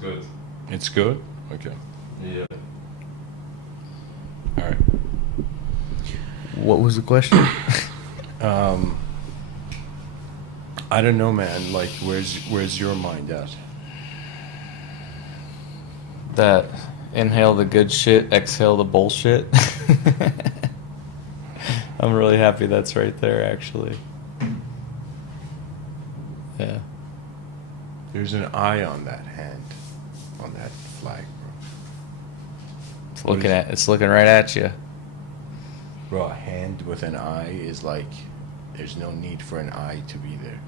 good. It's good? Okay. Yeah. All right. What was the question? I don't know, man. Like, where's your mind at? That inhale the good shit, exhale the bullshit. I'm really happy that's right there, actually. Yeah. There's an eye on that hand, on that flag, bro. It's looking right at you. Bro, a hand with an eye is like, there's no need for an eye to be there.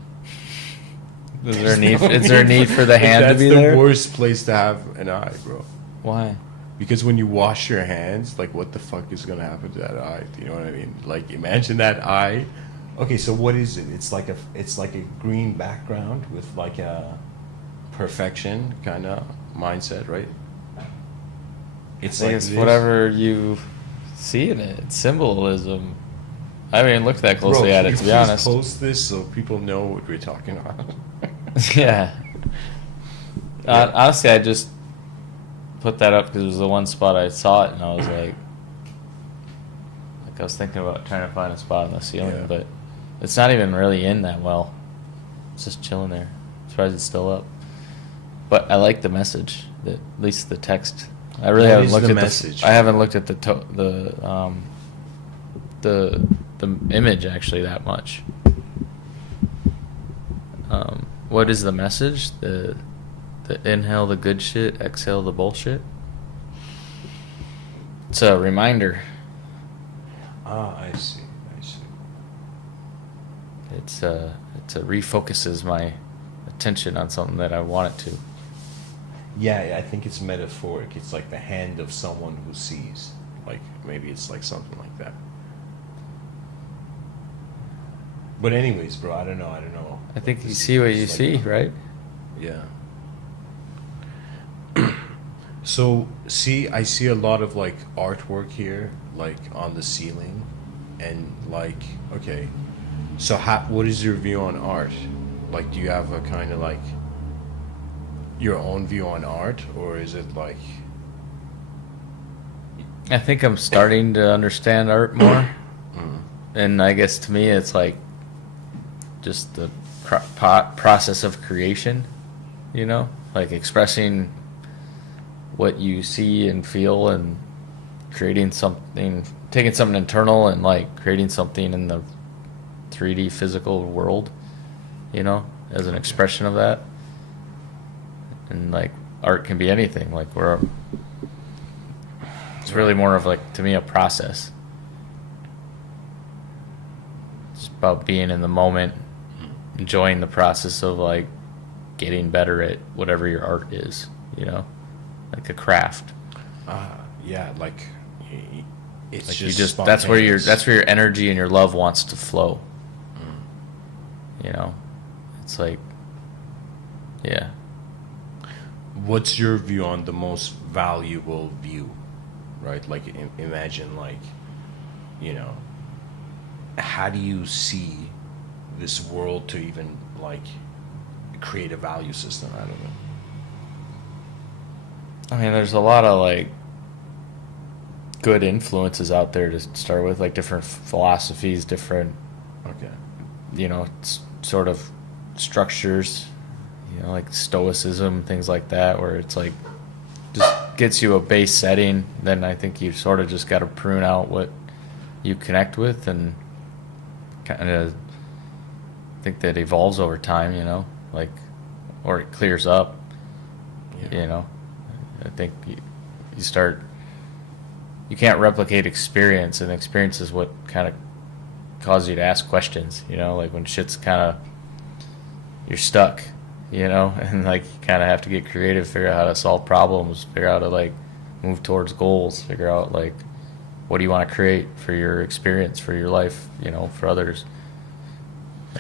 Is there a need for the hand to be there? That's there? the worst place to have an eye, bro. Why? Because when you wash your hands, like, what the fuck is gonna happen to that eye? Do you know what I mean? Like, imagine that eye. Okay, so what is it? It's like a green background with like a perfection kind of mindset, right? It's I think like it's this. whatever you see in it. It's symbolism. I haven't even looked that closely Bro, at can it, to you be please honest. Post this so people know what we're talking about. Yeah. Honestly, I just put that up because it was the one spot I saw it, and I was like I was thinking about trying to find a spot on the ceiling, Yeah. but it's not even really in that well. It's just chilling there. I'm surprised it's still up. But I like the message, at least the text. I really What haven't is looked the at message? I haven't looked at the image actually that much. What is the message? The inhale the good shit, exhale the bullshit. It's a reminder. Ah, I see. It's refocuses my attention on something that I want it to. Yeah, I think it's metaphoric. It's like the hand of someone who sees. Like, maybe it's like something like that. But anyways, bro, I don't know. I think you see what you see, right? Yeah. So, I see a lot of like artwork here, like on the ceiling, and like, okay, so what is your view on art? Like, do you have a kind of like your own view on art, or is it like? I think I'm starting to understand art more. And I guess to me it's like just the process of creation, you know? Like expressing what you see and feel and creating something, taking something internal and like creating something in the 3D physical world, you know, as an expression of that. And like art can be anything. Like it's really more of like, to me, a process. It's about being in the moment, enjoying the process of like getting better at whatever your art is, you know, like a craft. Yeah, like it's Like just that's where spontaneous. your energy and your love wants to flow. You know, it's like, yeah. What's your view on the most valuable view, right? Like, imagine, like, you know, how do you see this world to even like create a value system? I don't know. I mean, there's a lot of like good influences out there to start with, like different philosophies, different, Okay. you know, sort of structures, you know, like stoicism, things like that, where it's like just gets you a base setting. Then I think you sort of just got to prune out what you connect with, and kind of think that evolves over time, you know, like, or it clears up, Yeah. you know. I think you can't replicate experience, and experience is what kind of causes you to ask questions, you know, like when shit's kind of, you're stuck, you know, and like you kind of have to get creative, figure out how to solve problems, figure out how to like move towards goals, figure out like what do you want to create for your experience, for your life, you know, for others.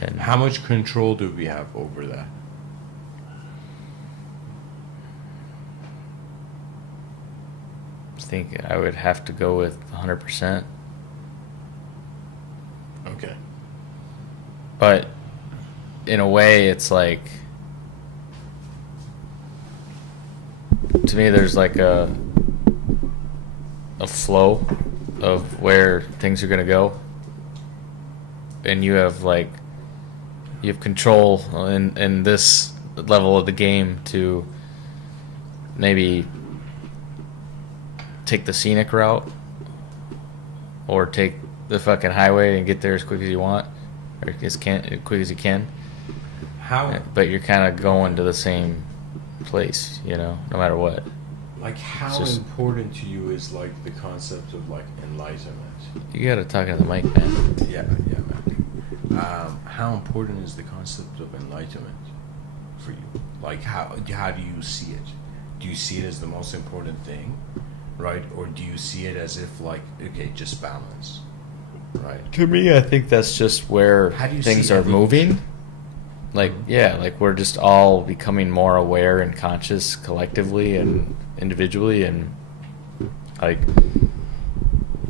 And How much control do we have over that? I think I would have to go with 100%. Okay. But in a way, it's like to me, there's like a flow of where things are gonna go, and you have control in this level of the game to maybe take the scenic route or take the fucking highway and get there as quick as you want, or as quick as you can. How? But you're kind of going to the same place, no matter what. Like, how important to you is like the concept of like enlightenment? You gotta talk into the mic, man. Yeah, man. How important is the concept of enlightenment for you? Like, how do you see it? Do you see it as the most important thing, right? Or do you see it as if like, okay, just balance, right? To me, I think that's just where things are moving. Like, yeah, like we're just all becoming more aware and conscious collectively and individually, and like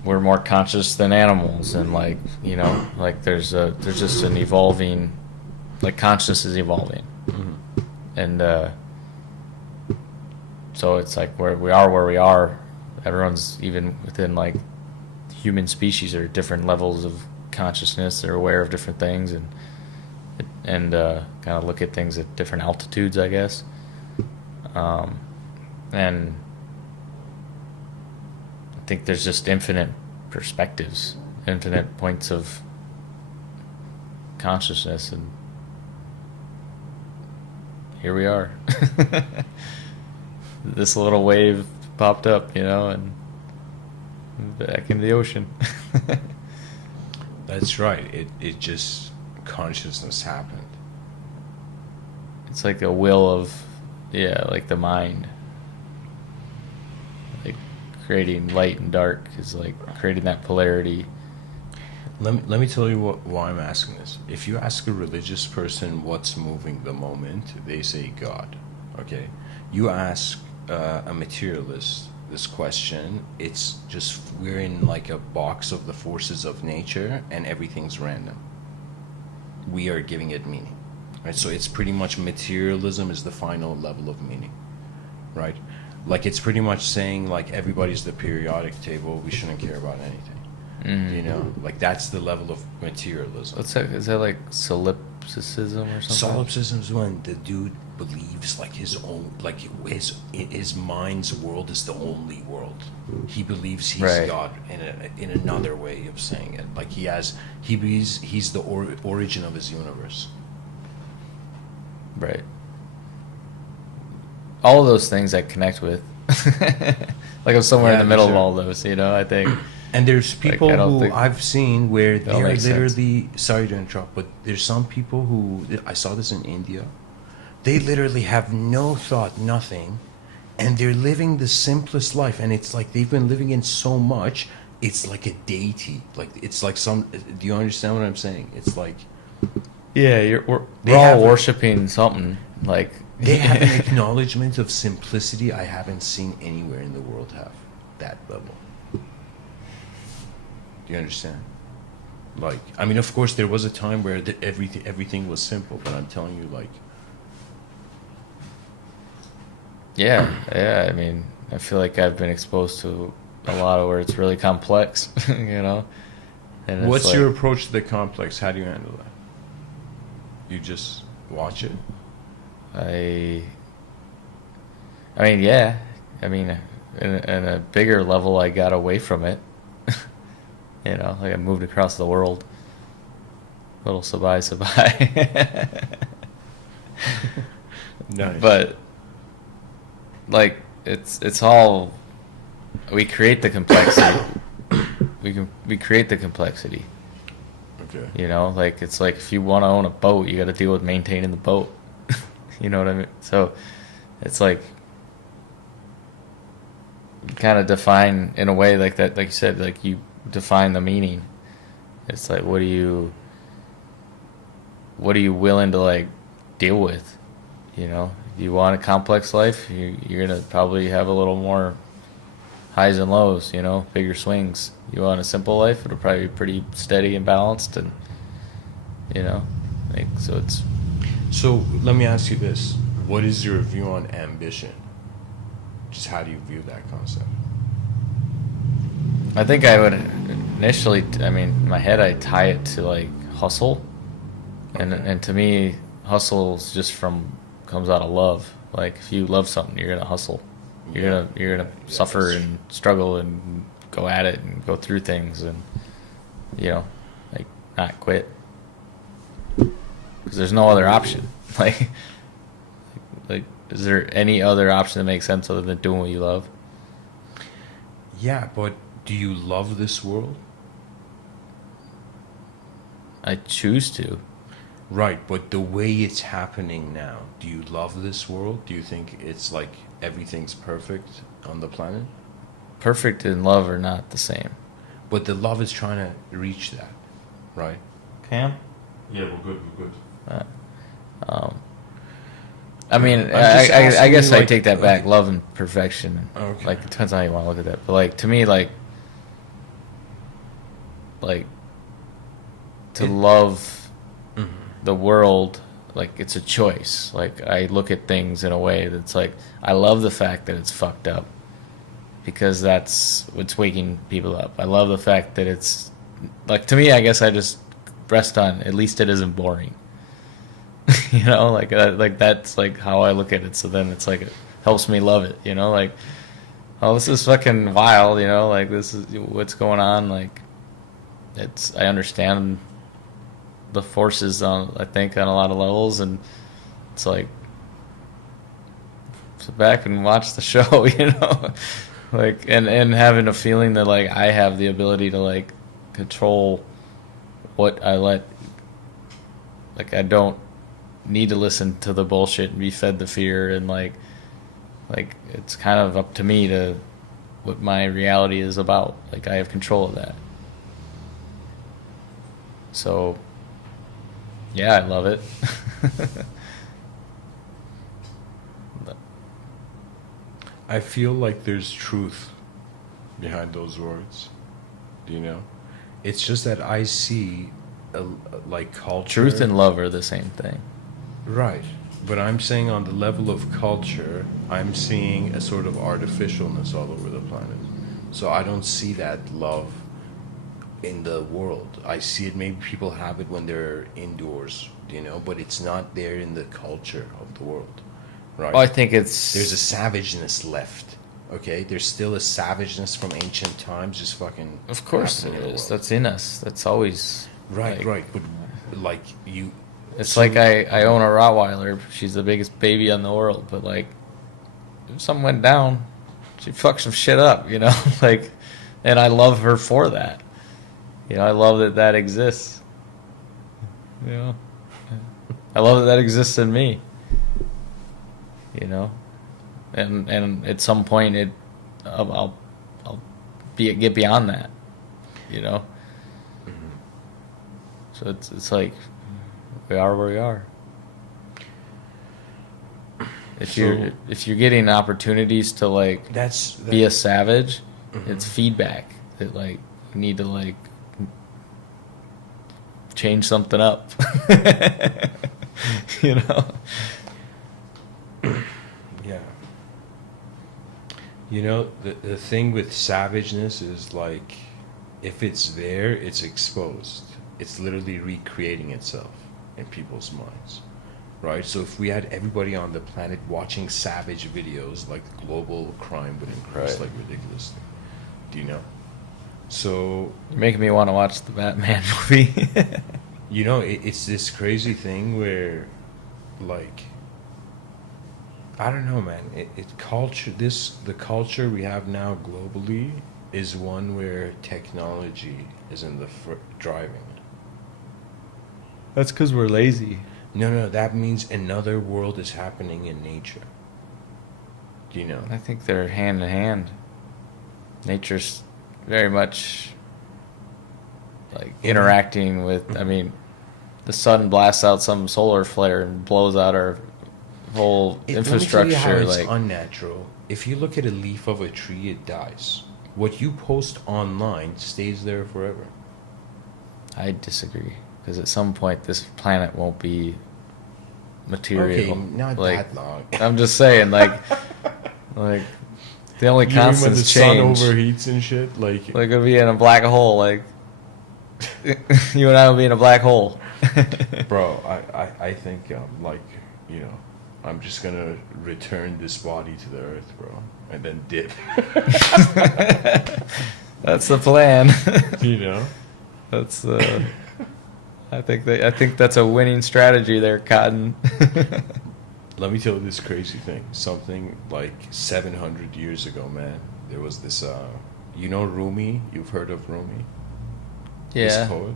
we're more conscious than animals, and like, like there's just an evolving, like consciousness is evolving. And so it's like where we are, everyone's, even within like human species, are different levels of consciousness. They're aware of different things, and kind of look at things at different altitudes, I guess. And I think there's just infinite perspectives, infinite points of consciousness, and here we are. This little wave popped up, and back in the ocean. That's right. It just, consciousness happened. It's like a will of, like the mind. Like creating light and dark is like creating that polarity. Let me tell you why I'm asking this. If you ask a religious person what's moving the moment, they say God. Okay? You ask a materialist this question, it's just we're in like a box of the forces of nature and everything's random. We are giving it meaning, right? So it's pretty much materialism is the final level of meaning, right? Like it's pretty much saying like everybody's the periodic table, we shouldn't care about anything. Like that's the level of materialism. What's that? Is that like solipsism or something? Solipsism is when the dude believes like his own, like his mind's world is the only world. He believes he's right. God in another way of saying it. Like he believes he's the origin of his universe. Right. All of those things I connect with. Like I'm somewhere in the middle of all those, I think. And there's people who I've seen where they're literally, sorry to interrupt, but there's some people who, I saw this in India, they literally have no thought, nothing, and they're living the simplest life, and it's like they've been living in so much, it's like a deity. Like, it's like do you understand what I'm saying? It's like... Yeah, we're all worshipping something, like... They have an acknowledgement of simplicity I haven't seen anywhere in the world have that level. Do you understand? Like, I mean, of course, there was a time where everything was simple, but I'm telling you, like... Yeah, I mean, I feel like I've been exposed to a lot of where it's really complex, And what's your approach to the complex? How do you handle that? You just watch it? I mean, yeah. I mean, in a bigger level, I got away from it. Like I moved across the world. Little sabai. Nice. But like it's all, we create the complexity. we create the complexity. Okay. Like it's like if you want to own a boat, you got to deal with maintaining the boat. You know what I mean? So it's like you kind of define in a way like that, like you said, like you define the meaning. It's like what are you willing to like deal with? If you want a complex life, you're gonna probably have a little more highs and lows, bigger swings. You want a simple life, it'll probably be pretty steady and balanced, and like so it's. So let me ask you this: what is your view on ambition? Just how do you view that concept? I think I would initially, I mean, in my head, I tie it to like hustle, and Okay. and to me, hustle's just comes out of love. Like if you love something, you're gonna hustle. You're gonna Yeah, suffer that's and struggle and go at it and go through things and like not quit because there's no other option. Like like is there any other option that makes sense other than doing what you love? Yeah, but do you love this world? I choose to. Right, but the way it's happening now, do you love this world? Do you think it's like everything's perfect on the planet? Perfect and love are not the same. But the love is trying to reach that, right? Cam? Yeah, we're good, we're good. I mean, I'm just I asking guess you, I like- take that back. Love and perfection. Okay. Like, it depends on how you want to look at that. But, like, to me, like to It- love Mhm. the world, like, it's a choice. Like, I look at things in a way that's like, I love the fact that it's fucked up because that's what's waking people up. I love the fact that it's, like, to me, I guess I just rest on, at least it isn't boring. Like that's like how I look at it. So then it's like it helps me love it. Like, oh, this is fucking wild. Like this is what's going on. Like, I understand the forces on, I think, on a lot of levels, and it's like sit back and watch the show. Like and having a feeling that like I have the ability to like control what I let. Like I don't need to listen to the bullshit and be fed the fear and like it's kind of up to me to what my reality is about. Like I have control of that. So yeah, I love it. I feel like there's truth behind those words. Do you know? It's just that I see like culture. Truth and love are the same thing. Right. But I'm saying on the level of culture, I'm seeing a sort of artificialness all over the planet. So I don't see that love in the world. I see it, maybe people have it when they're indoors, but it's not there in the culture of the world. Right? Well, I think it's There's a savageness left. Okay? There's still a savageness from ancient times just fucking. of course happening it in the is. world. That's in us. That's always Right, like, right. But like you. It's so- like I own a Rottweiler. She's the biggest baby in the world, but like if something went down, she fucked some shit up, like, and I love her for that. I love that exists. I love that exists in me. And at some point I'll get beyond that. So it's like we are where we are. If you're getting opportunities to like be a savage, it's feedback that like you need to like change something up. Yeah. The thing with savageness is like, if it's there, it's exposed. It's literally recreating itself in people's minds, right? So if we had everybody on the planet watching savage videos, like global crime would increase like ridiculously. Do you know? So You're making me want to watch the Batman movie. it's this crazy thing where, like, I don't know, man. The culture we have now globally is one where technology is in the driving it. That's because we're lazy. No, that means another world is happening in nature. Do you know? I think they're hand in hand. Nature's very much like interacting with. I mean, the sun blasts out some solar flare and blows out our whole infrastructure. Let me tell you how it's like unnatural. If you look at a leaf of a tree, it dies. What you post online stays there forever. I disagree because at some point this planet won't be material. Okay, not like, that long. I'm just saying, like The only You mean when the constants sun change. overheats and shit? Like, Like it'll be in a black hole. Like you and I will be in a black hole. bro, I think, like, you know, I'm just gonna return this body to the earth, bro, and then dip. That's the plan. You know? That's I think that's a winning strategy there, Cotton. Let me tell you this crazy thing. Something like 700 years ago, man, there was this, you know Rumi? You've heard of Rumi? This Yeah. poet?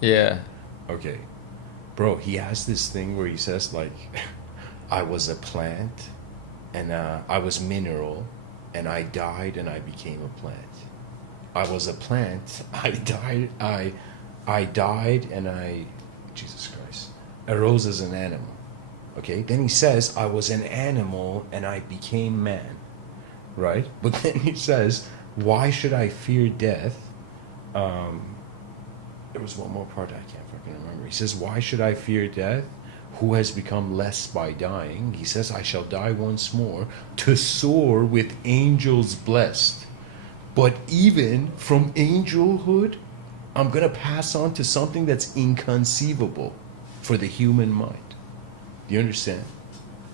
Yeah. Okay. Bro, he has this thing where he says, like, I was a plant, and I was mineral, and I died, and I became a plant. I was a plant, I died, and I, Jesus Christ, arose as an animal. Okay? Then he says, I was an animal, and I became man. Right? But then he says, why should I fear death? There was one more part I can't fucking remember. He says, why should I fear death? Who has become less by dying? He says, I shall die once more to soar with angels blessed. But even from angelhood, I'm going to pass on to something that's inconceivable for the human mind. Do you understand?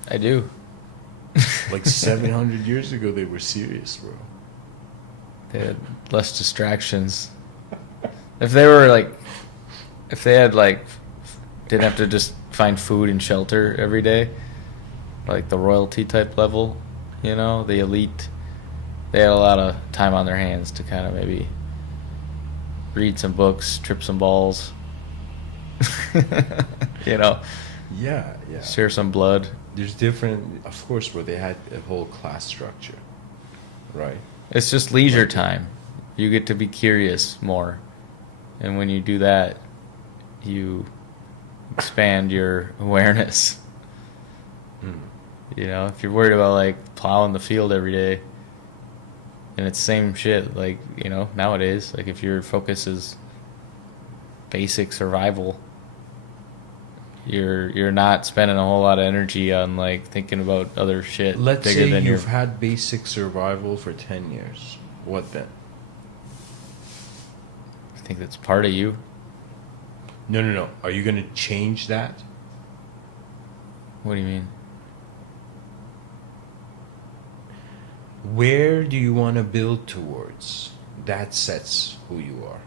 I do. Like 700 years ago, they were serious, bro. They had less distractions. If they were like, if they had like, didn't have to just find food and shelter every day, like the royalty type level, you know, the elite, they had a lot of time on their hands to kind of maybe read some books, trip some balls, you know, Yeah, yeah. share some blood. There's different, of course, where they had a whole class structure, right? It's just leisure time. You get to be curious more. And when you do that, you expand your awareness. You know, if you're worried about like plowing the field every day, and it's same shit, like, you know, nowadays, like if your focus is basic survival, you're not spending a whole lot of energy on like thinking about other shit Let's bigger say than you've had basic survival for 10 years. What then? I think that's part of you. No. Are you going to change that? What do you mean? Where do you want to build towards? That sets who you are.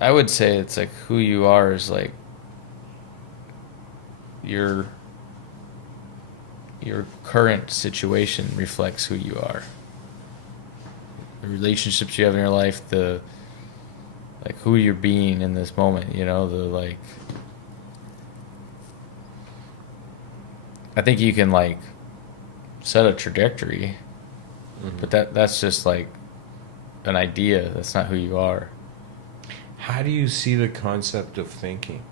I would say it's like who you are is like your current situation reflects who you are. The relationships you have in your life, the like who you're being in this moment, you know, the like I think you can like set a trajectory, but that's just like an idea. That's not who you are. How do you see the concept of thinking?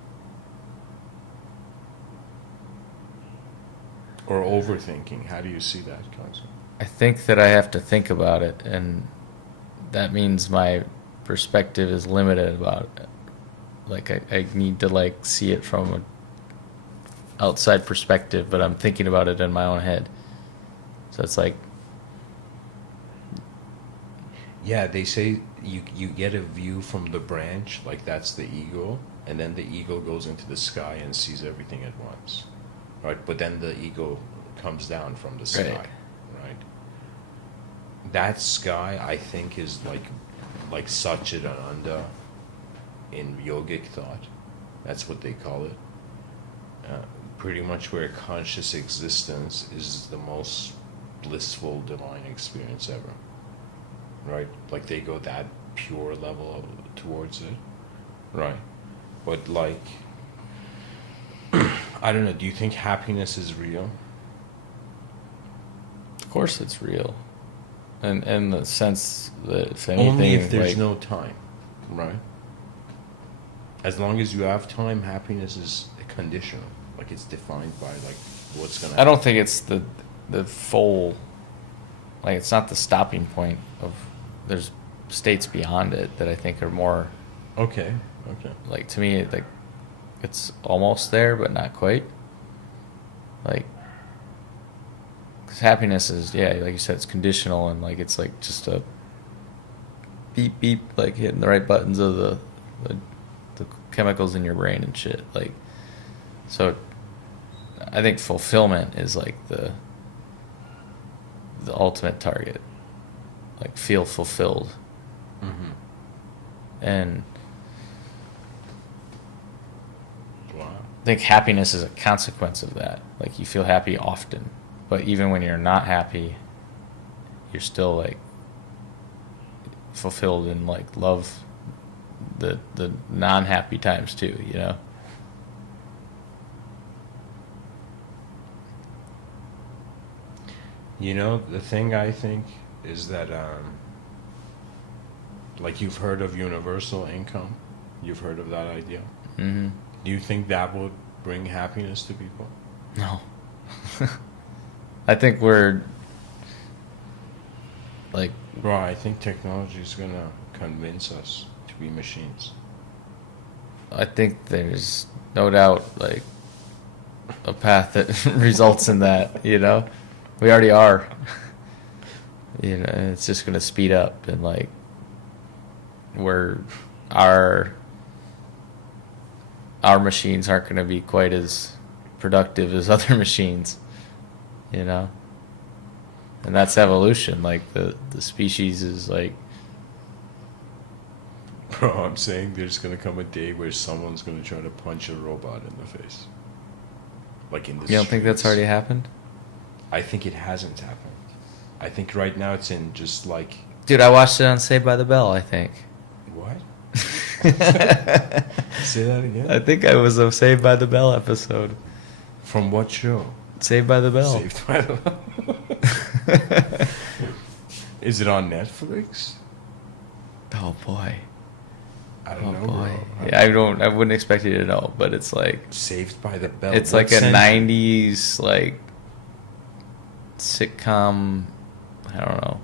Or overthinking? How do you see that concept? I think that I have to think about it, and that means my perspective is limited about it. Like I need to like see it from an outside perspective, but I'm thinking about it in my own head. So it's like, Yeah, they say you get a view from the branch, like that's the eagle, and then the eagle goes into the sky and sees everything at once, right? But then the eagle comes down from the sky, right? That sky, I think, is like Satchidananda in yogic thought. That's what they call it. Pretty much where conscious existence is the most blissful divine experience ever. Right? Like they go that pure level towards it. Right. But like, I don't know, do you think happiness is real? of course it's real. And in the sense that if anything, Only if there's like, no time. Right? As long as you have time, happiness is conditional. Like it's defined by like what's gonna I don't think it's the full, like it's not the stopping point of, there's states beyond it that I think are more, Okay. like to me, like it's almost there but not quite. Like Because happiness is, yeah, like you said, it's conditional, and like it's like just a beep beep, like hitting the right buttons of the chemicals in your brain and shit. Like, so I think fulfillment is like the ultimate target. Like, feel fulfilled. Mm-hmm. And Wow. I think happiness is a consequence of that. Like, you feel happy often, but even when you're not happy, you're still like fulfilled and like love the non-happy times too, you know? You know, the thing I think is that, like, you've heard of universal income. You've heard of that idea. Mm-hmm. Do you think that would bring happiness to people? No. I think we're like, Bro, I think technology is gonna convince us to be machines. I think there's no doubt like a path that results in that, you know? We already are. You know, and it's just gonna speed up, and like our machines aren't gonna be quite as productive as other machines, you know? And that's evolution. Like the species is like, Bro, I'm saying there's gonna come a day where someone's gonna try to punch a robot in the face. Like in the you don't think that's streets. already happened? I think it hasn't happened. I think right now it's in just like... Dude, I watched it on Saved by the Bell, I think. What? Say that again? I think I was a Saved by the Bell episode. From what show? Saved by the Bell. Saved by the Bell. Is it on Netflix? Oh boy. I don't Oh know. boy. Bro. Yeah, I wouldn't expect you to know, but it's like Saved by the Bell. it's What like a century? 90s like sitcom, I don't know.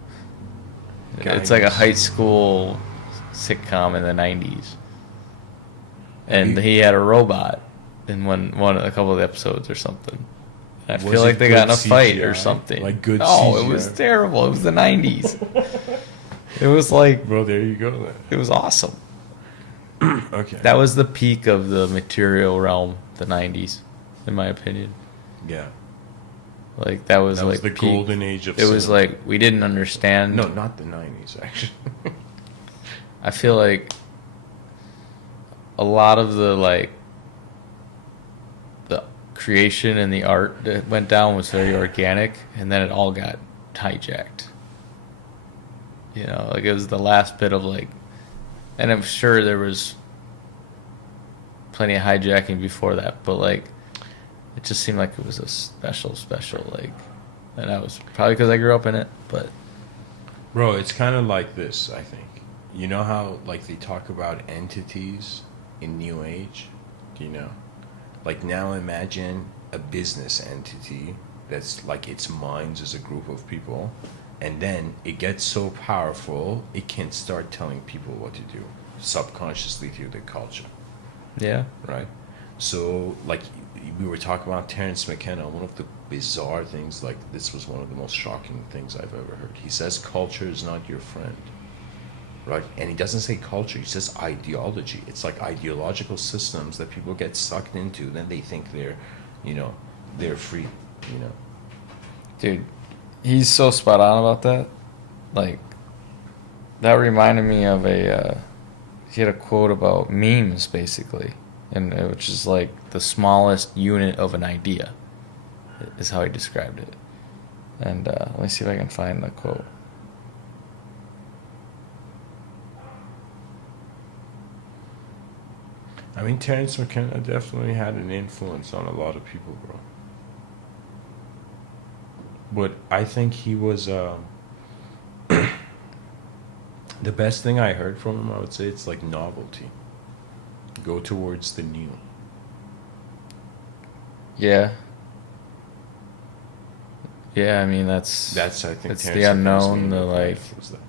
It's like a Guidance. high school sitcom in the 90s. And you- he had a robot in a couple of the episodes or something. I Was feel like it they got in a good fight CGI? or something. Like good No, it was CGI? terrible. It was the 90s. It was like, Bro, there you go then. it was awesome. Okay. That was the peak of the material realm, the 90s, in my opinion. Yeah. Like, that was That like was the peak. golden age of It was cinema. like, we didn't understand. No, not the 90s, actually. I feel like a lot of the like the creation and the art that went down was very organic, and then it all got hijacked. You know, like it was the last bit of like, and I'm sure there was plenty of hijacking before that, but like it just seemed like it was a special like, and I was probably because I grew up in it, but Bro, it's kind of like this, I think. You know how, like, they talk about entities in New Age? Do you know? Like, now imagine a business entity that's like its minds as a group of people, and then it gets so powerful, it can start telling people what to do, subconsciously through the culture, yeah, right? So, like, we were talking about Terence McKenna. One of the bizarre things, like, this was one of the most shocking things I've ever heard. He says culture is not your friend, right? And he doesn't say culture, he says ideology. It's like ideological systems that people get sucked into, then they think they're, you know, they're free, you know? dude, he's so spot on about that. Like, that reminded me of he had a quote about memes, basically, and which is like the smallest unit of an idea, is how he described it. And let me see if I can find the quote. I mean, Terence McKenna definitely had an influence on a lot of people, bro. But I think he was the best thing I heard from him. I would say it's like novelty. Go towards the new. Yeah. Yeah, I mean that's I think it's Terence the unknown, McKenna's the main like. life was that.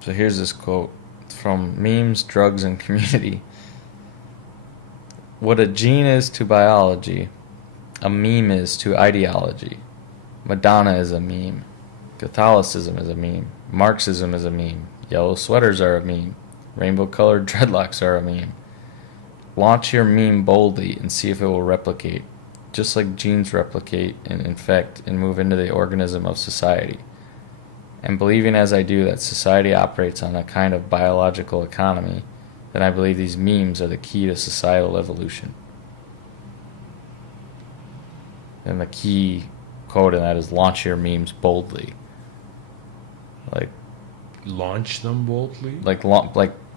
So here's this quote from Memes, Drugs, and Community. What a gene is to biology, a meme is to ideology. Madonna is a meme. Catholicism is a meme. Marxism is a meme. Yellow sweaters are a meme. Rainbow-colored dreadlocks are a meme. Launch your meme boldly and see if it will replicate, just like genes replicate and infect and move into the organism of society. And believing as I do that society operates on a kind of biological economy, then I believe these memes are the key to societal evolution. And the key quote in that is launch your memes boldly. Like Launch them boldly. like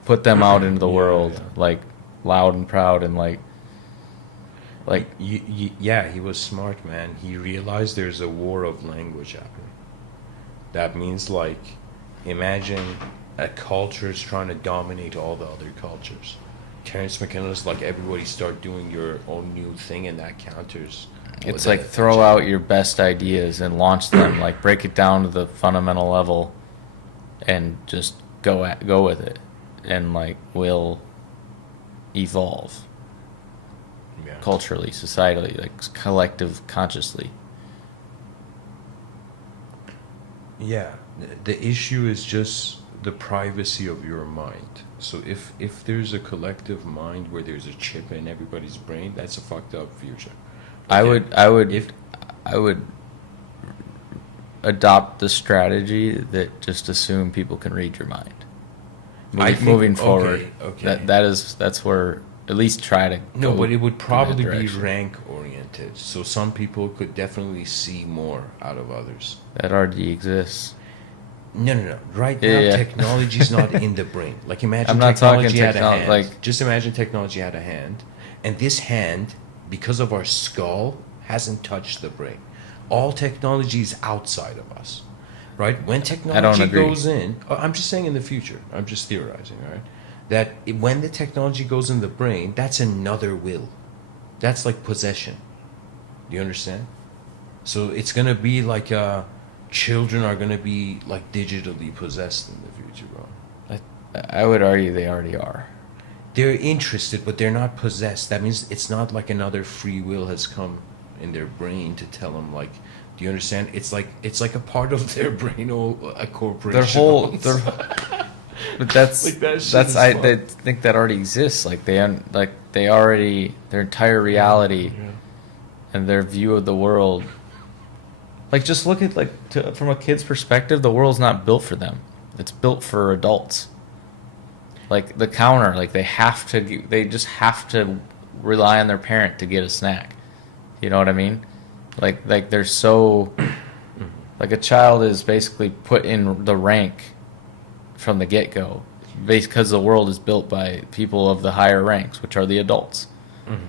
put them out into the Yeah, world, yeah. like loud and proud, and like Yeah, he was smart, man. He realized there's a war of language happening. That means, like, imagine a culture is trying to dominate all the other cultures. Terrence McKenna's like, everybody start doing your own new thing, and that counters. it's like throw out your best ideas and launch them, like break it down to the fundamental level, and just go with it, and like we'll evolve Yeah. culturally, societally, like collective consciously. Yeah, the issue is just the privacy of your mind. So if there's a collective mind where there's a chip in everybody's brain, that's a fucked up future. I would If adopt the strategy that just assume people can read your mind. I think- Moving forward, okay. that's where at least try to no, go but it would in that probably be direction. rank oriented. So some people could definitely see more out of others. That already exists. No. Right Yeah, now, yeah. technology's not in the brain. Like, imagine I'm not talking technology had a techno- hand. like- Just imagine technology had a hand, and this hand, because of our skull, hasn't touched the brain. All technology is outside of us, right? When technology agree. goes in, I'm just saying in the future. I'm just theorizing, right? That when the technology goes in the brain, that's another will. That's like possession. Do you understand? So it's gonna be like children are gonna be like digitally possessed in the future, bro. I would argue they already are. They're interested, but they're not possessed. That means it's not like another free will has come in their brain to tell them, like, do you understand? It's like a part of their brain or a corporation. owns. But that's Like, that shit that's is I fun. they think that already exists. Like they already their entire reality Yeah. and their view of the world. Like just look at from a kid's perspective, the world's not built for them. It's built for adults. Like the counter, like they just have to rely on their parent to get a snack. You know what I mean? Like they're so like a child is basically put in the rank from the get-go because the world is built by people of the higher ranks, which are the adults. Mhm.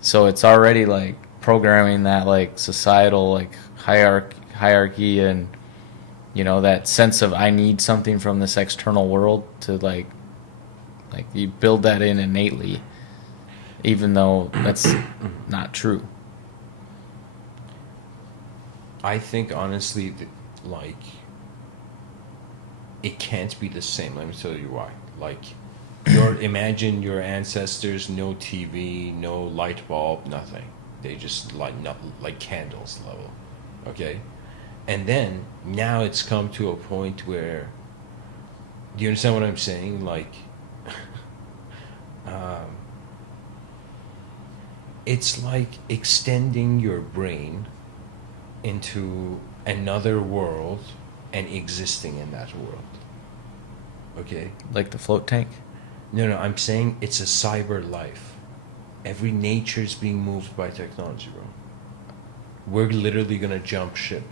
So it's already like programming that like societal like hierarchy and you know that sense of I need something from this external world to like you build that in innately, even though that's not true. I think honestly, like, it can't be the same. Let me tell you why. Like, imagine your ancestors, no TV, no light bulb, nothing. They just like candles level, okay? And then now it's come to a point where, do you understand what I'm saying? Like, it's like extending your brain into another world and existing in that world. Okay? Like the float tank. No, I'm saying it's a cyber life. Every nature is being moved by technology, bro. We're literally gonna jump ship.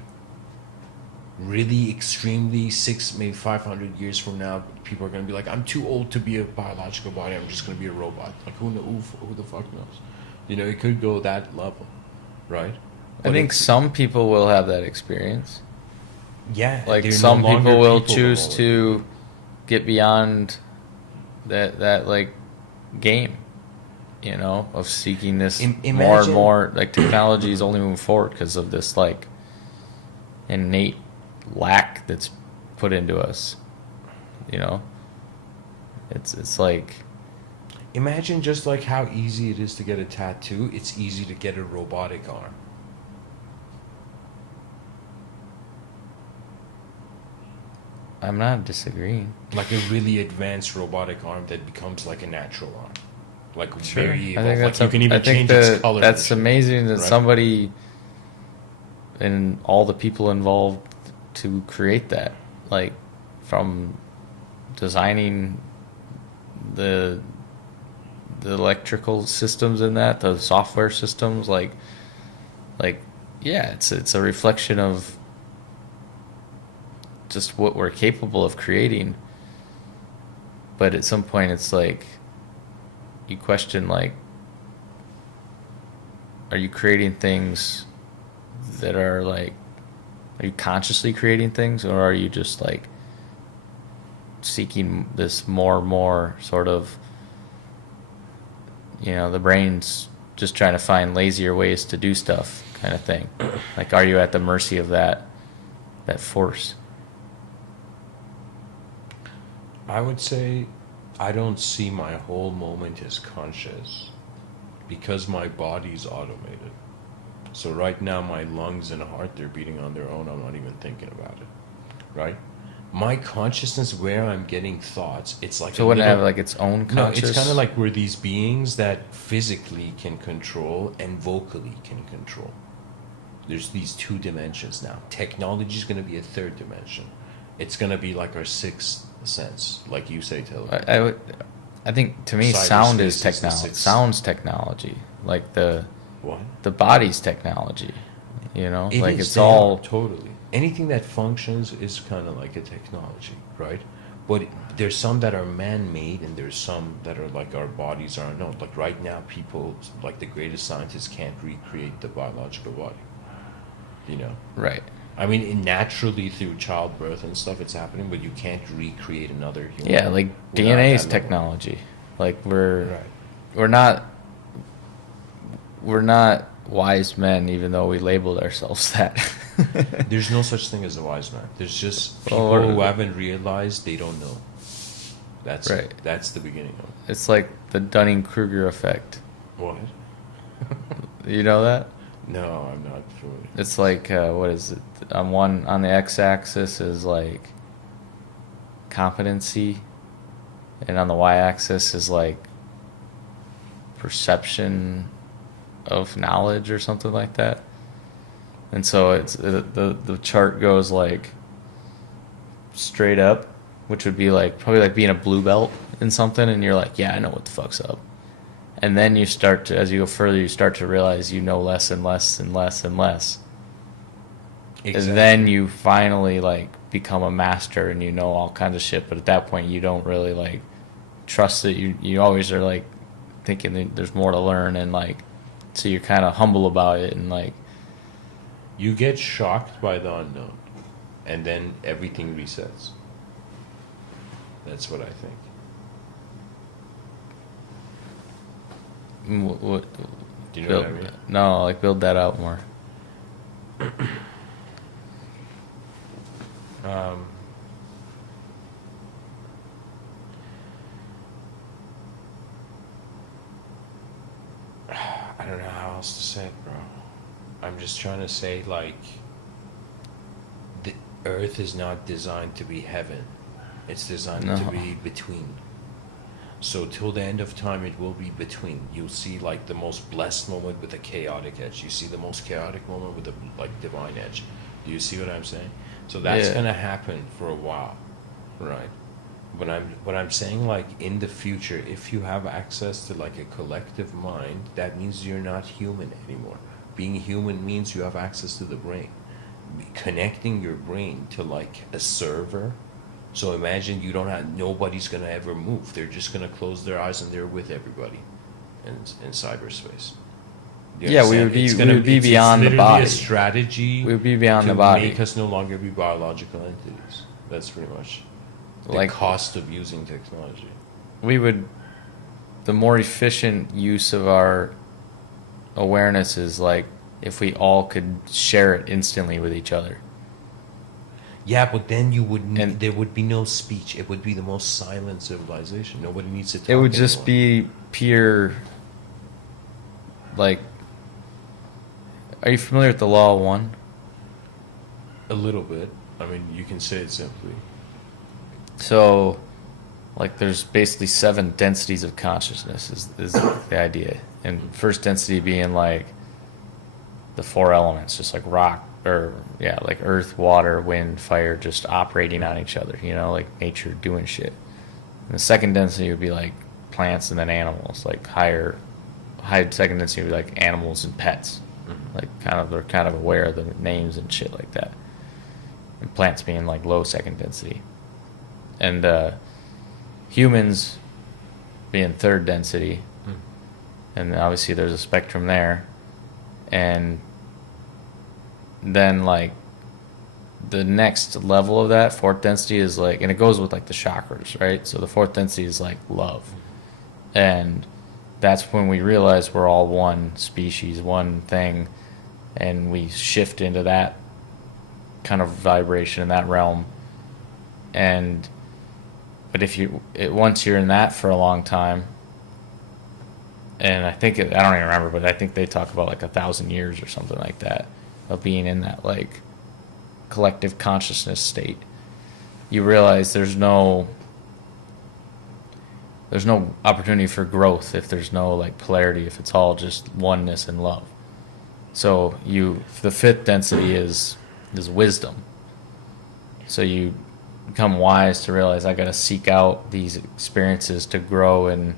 Really extremely 6, maybe 500 years from now, people are gonna be like, I'm too old to be a biological body, I'm just gonna be a robot. Like, who the fuck knows? You know, it could go that level, right? I think some people will have that experience. Yeah, Like they're no some longer people will people, choose though. to get beyond that like game, you know, of seeking this more and imagine- more. Like technology is only moving forward because of this like innate lack that's put into us. You know, it's like Imagine just like how easy it is to get a tattoo. It's easy to get a robotic arm. I'm not disagreeing. Like a really advanced robotic arm that becomes like a natural arm. Like Sure. very I evolved. think Like that's you can even I think change its color. and that's shit, amazing that right? somebody and all the people involved to create that, like from designing the electrical systems in that, the software systems, like yeah, it's a reflection of just what we're capable of creating. But at some point, it's like you question, like, are you creating things that are like, are you consciously creating things, or are you just like seeking this more and more sort of, the brain's just trying to find lazier ways to do stuff kind of thing. Like, are you at the mercy of that force? I would say I don't see my whole moment as conscious because my body's automated. So right now my lungs and heart, they're beating on their own. I'm not even thinking about it. Right? My consciousness, where I'm getting thoughts, it's like So wouldn't it have like its own No, conscious? it's kind of like we're these beings that physically can control and vocally can control. There's these two dimensions now. Technology is going to be a third dimension. It's going to be like our sixth sense, like you say, Taylor. I think to me, Cyberspace sound is is the technology. sixth. Sound's technology. Like the What? body's technology. It like is, it's they all are, totally. Anything that functions is kind of like a technology, right? But there's some that are man-made, and there's some that are like our bodies are unknown. Like right now, people like the greatest scientists can't recreate the biological body. right. I mean, naturally through childbirth and stuff, it's happening, but you can't recreate another human. Yeah, like without DNA is that level. technology. Like Right. we're not wise men, even though we labeled ourselves that. There's no such thing as a wise man. There's just people Well, who haven't realized they don't know. That's Right. it. That's the beginning of it. It's like the Dunning-Kruger effect. What? You know that? No, I'm not familiar. It's like what is it? On the x-axis is like competency, and on the y-axis is like perception of knowledge or something like that. And so it's the chart goes like straight up, which would be like probably like being a blue belt in something, and you're like, yeah, I know what the fuck's up. And then you start to, as you go further, you start to realize you know less and less and less and less. Exactly. And then you finally like become a master and you know all kinds of shit. But at that point, you don't really like trust that you always are like thinking that there's more to learn, and like so you're kind of humble about it, and like You get shocked by the unknown, and then everything resets. That's what I think. what Do you know build, what I mean? no, like build that out more. I don't know how else to say it, bro. I'm just trying to say, like, the earth is not designed to be heaven. It's designed to No. be between. So till the end of time, it will be between. You'll see like the most blessed moment with a chaotic edge. You see the most chaotic moment with a like divine edge. Do you see what I'm saying? So that's Yeah. gonna happen for a while, right? What I'm saying, like in the future, if you have access to like a collective mind, that means you're not human anymore. Being human means you have access to the brain. Connecting your brain to like a server. So imagine you don't have, nobody's gonna ever move. They're just gonna close their eyes and they're with everybody in cyberspace. You Yeah, we understand? would be- It's we would be it's beyond the literally body. a strategy. We would be beyond to the body. make us no longer be biological entities. That's pretty much the Like- cost of using technology. We would, the more efficient use of our awareness is like if we all could share it instantly with each other. Yeah, but then you would And- there would be no speech. It would be the most silent civilization. Nobody needs to talk. It would just anymore. be pure, like, are you familiar with the law of one? A little bit. I mean, you can say it simply. So, like, there's basically 7 densities of consciousness is the idea. And first density being like the 4 elements, just like rock, or yeah, like earth, water, wind, fire, just operating on each other, you know, like nature doing shit. And the second density would be like plants and then animals, like high second density would be like animals and pets. Like they're kind of aware of the names and shit like that. And plants being like low second density. And humans being third density. And obviously there's a spectrum there. And then like the next level of that, fourth density, is like, and it goes with like the chakras, right? So the fourth density is like love. And that's when we realize we're all one species, one thing, and we shift into that kind of vibration in that realm. But once you're in that for a long time, and I don't even remember, but I think they talk about like 1,000 years or something like that of being in that like collective consciousness state, you realize there's no opportunity for growth if there's no like polarity, if it's all just oneness and love. So the fifth density is wisdom. So you become wise to realize I got to seek out these experiences to grow and,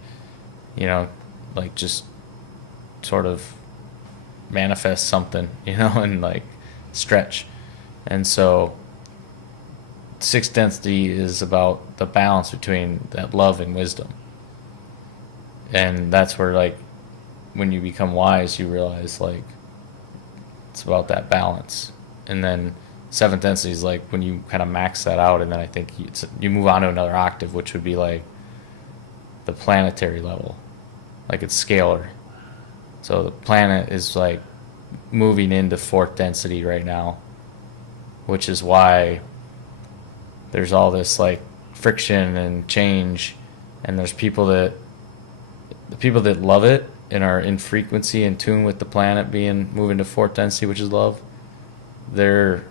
you know, like just sort of manifest something, you know, and like stretch. And so sixth density is about the balance between that love and wisdom. And that's where, like, when you become wise, you realize, like, it's about that balance. And then seventh density is like when you kind of max that out, and then I think you move on to another octave, which would be like the planetary level. Like, it's scalar. So the planet is like moving into fourth density right now, which is why there's all this like friction and change, and there's the people that love it and are in frequency in tune with the planet moving to fourth density, which is love. They're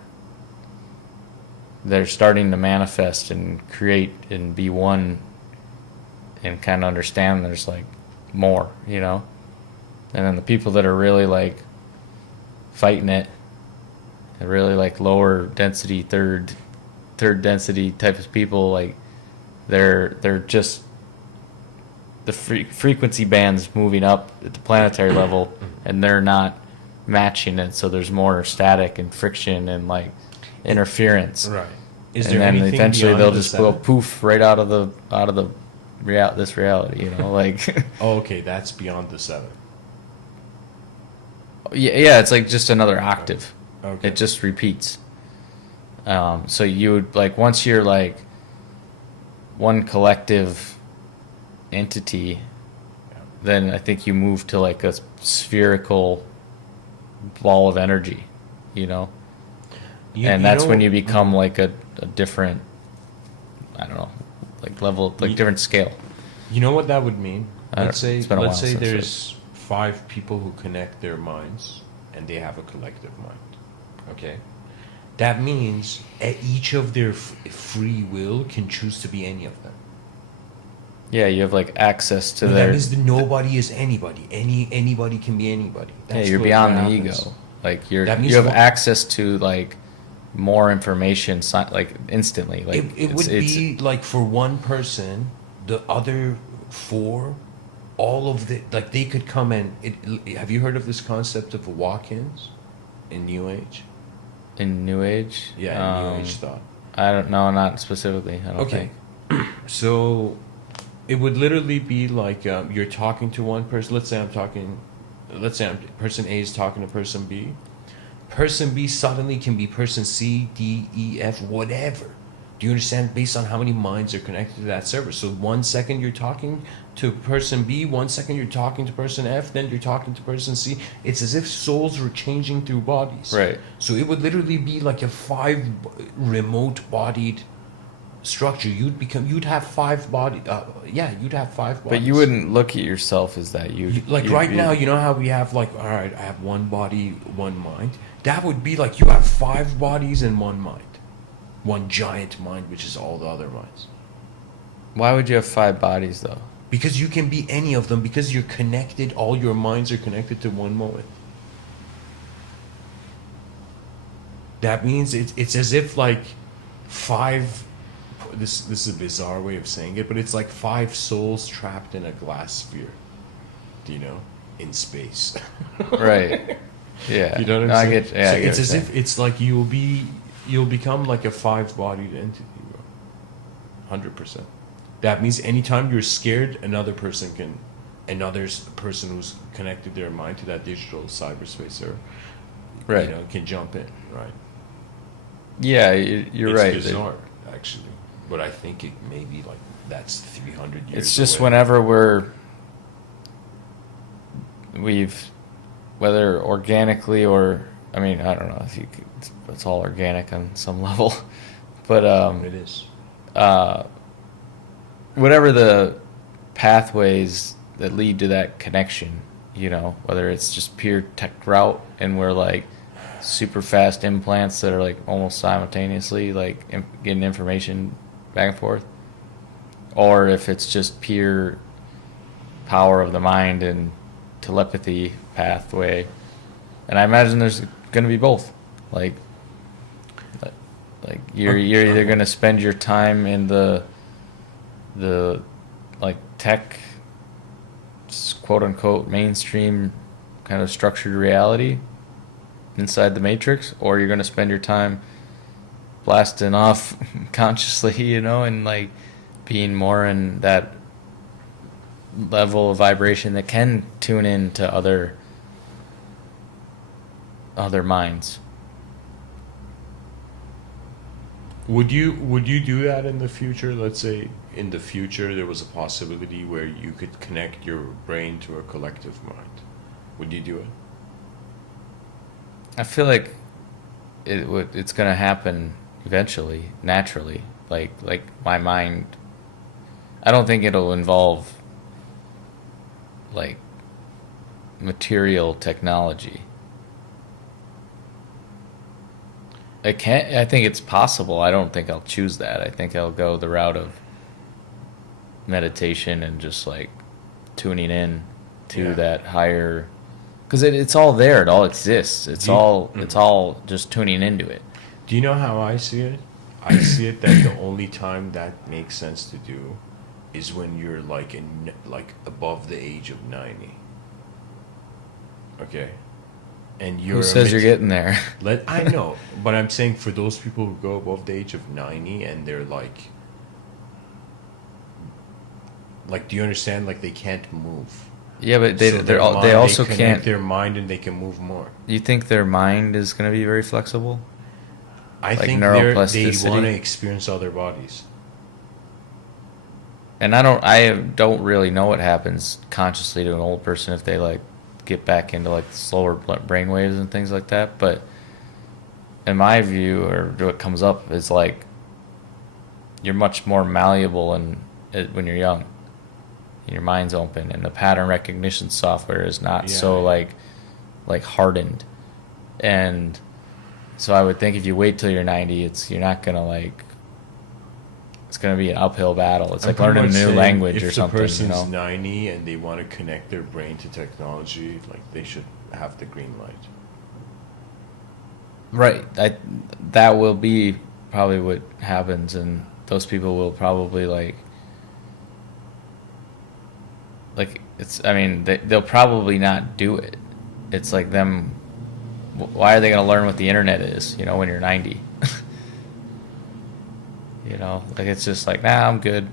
starting to manifest and create and be one and kind of understand there's like more, you know. And then the people that are really like fighting it, and really like lower density, third density type of people, like they're just the frequency band's moving up at the planetary level, and they're not matching it, so there's more static and friction and like interference. Right. And then eventually they'll just go poof right out of this reality, you know, like. Oh, okay, that's beyond the 7. Yeah, it's like just another octave. Okay. It just repeats. So you would, like, once you're like one collective entity, then I think you move to like a spherical ball of energy, you know. And that's when you become like a different, I don't know, like level, like different scale. You know what that would mean? Let's say since there's 5 people who connect their minds and they have a collective mind. Okay? That means each of their free will can choose to be any of them. Yeah, you have like access to That means that nobody is anybody. Anybody can be anybody. That's you're beyond the ego. Like you have access to like more information, like instantly. Like it would be like for one person, the other 4, all of the, like, they could come and have you heard of this concept of walk-ins in New Age? In New Age? Yeah, in New Age thought. I don't know, not specifically. I don't think. So it would literally be like you're talking to one person. Let's say person A is talking to person B. Person B suddenly can be person C, D, E, F, whatever. Do you understand? Based on how many minds are connected to that server. So 1 second you're talking to person B, 1 second you're talking to person F, then you're talking to person C. It's as if souls were changing through bodies. Right. So it would literally be like a remote bodied structure. You'd have 5 body. You'd have 5 bodies. But you wouldn't look at yourself as that. Like right now, you know how we have like, all right, I have 1 body, 1 mind. That would be like you have 5 bodies and 1 mind. 1 giant mind, which is all the other minds. Why would you have 5 bodies though? Because you can be any of them, because you're connected, all your minds are connected to one moment. That means it's as if like 5, this is a bizarre way of saying it, but it's like 5 souls trapped in a glass sphere, you know, in space. Right. Yeah. You know what I'm No, saying? I get, yeah, So I get it's what as you're if saying. it's like you'll become like a 5-bodied entity, bro. 100%. That means anytime you're scared, another person who's connected their mind to that digital cyberspace, or Right. can jump in, right? Yeah, you're It's right. bizarre, actually, but I think it may be like that's 300 years. It's just away. whenever we've, whether organically or, I mean, I don't know if you could, it's all organic on some level, but It is. whatever the pathways that lead to that connection, whether it's just pure tech route and we're like super fast implants that are like almost simultaneously like getting information back and forth, or if it's just pure power of the mind and telepathy pathway. And I imagine there's going to be both. Like you're either going to spend your time in the like tech, quote unquote, mainstream kind of structured reality inside the matrix, or you're going to spend your time blasting off consciously, and like being more in that level of vibration that can tune in to other minds. Would you do that in the future? Let's say in the future there was a possibility where you could connect your brain to a collective mind. Would you do it? I feel like it's going to happen eventually, naturally. Like my mind, I don't think it'll involve like material technology. I think it's possible. I don't think I'll choose that. I think I'll go the route of meditation and just like tuning in to that higher, because it's all there. It all exists. It's all just tuning into it. Do you know how I see it? I see it that the only time that makes sense to do is when you're like above the age of 90. Okay. And you're Who says you're getting there? I know, but I'm saying for those people who go above the age of 90 and they're like, do you understand? Like they can't move. Yeah, but So they also connect can't. their mind and they can move more. You think their mind is going to be very flexible? I Like think they neuroplasticity? want to experience other bodies. And I don't really know what happens consciously to an old person if they like get back into like slower brain waves and things like that. But in my view, or what comes up is like you're much more malleable when you're young. Your mind's open, and the pattern recognition software is not so like hardened. And so I would think if you wait till you're 90, you're not gonna like. It's gonna be an uphill battle. It's like learning a new language or something. If the person's 90 and they want to connect their brain to technology, like they should have the green light. Right. That will be probably what happens, and those people will probably like it's. I mean, they'll probably not do it. It's like them. Why are they going to learn what the internet is? When you're 90. Like it's just like, nah, I'm good.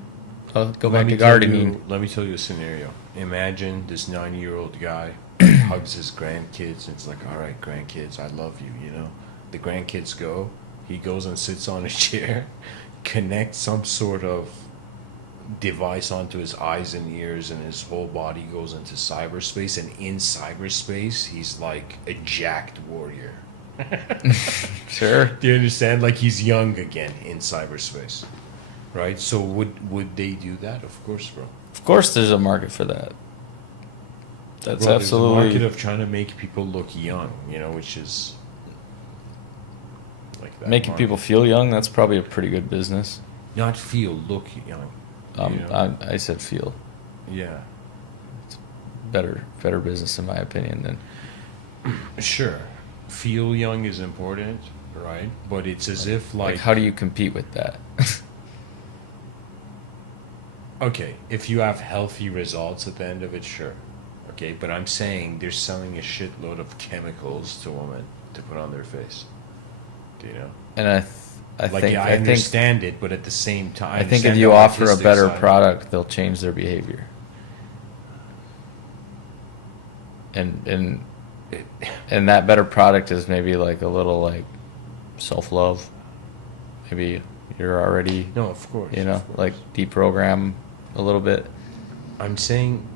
I'll go back to gardening. Let me tell you a scenario. Imagine this 90-year-old guy hugs his grandkids and it's like, all right, grandkids, I love you, The grandkids go. He goes and sits on a chair, connect some sort of device onto his eyes and ears, and his whole body goes into cyberspace, and in cyberspace he's like a jacked warrior. Sure. Do you understand? Like he's young again in cyberspace, right? So would they do that? Of course, bro. Of course, there's a market for that. That's Bro, absolutely. there's a market of trying to make people look young, which is like that. Making market. people feel young. That's probably a pretty good business. Not feel, look young. I said feel. Yeah. Better business in my opinion than. Sure. Feel young is important, right? But it's as if Like, how do you compete with that? Okay, if you have healthy results at the end of it, sure. Okay, but I'm saying they're selling a shitload of chemicals to women to put on their face. Do you know? And I think I understand it, but at the same time, I think if you offer a better product, they'll change their behavior. And that better product is maybe like a little like self-love. Maybe you're already, No, of course. Of course. like deprogram a little bit. I'm saying,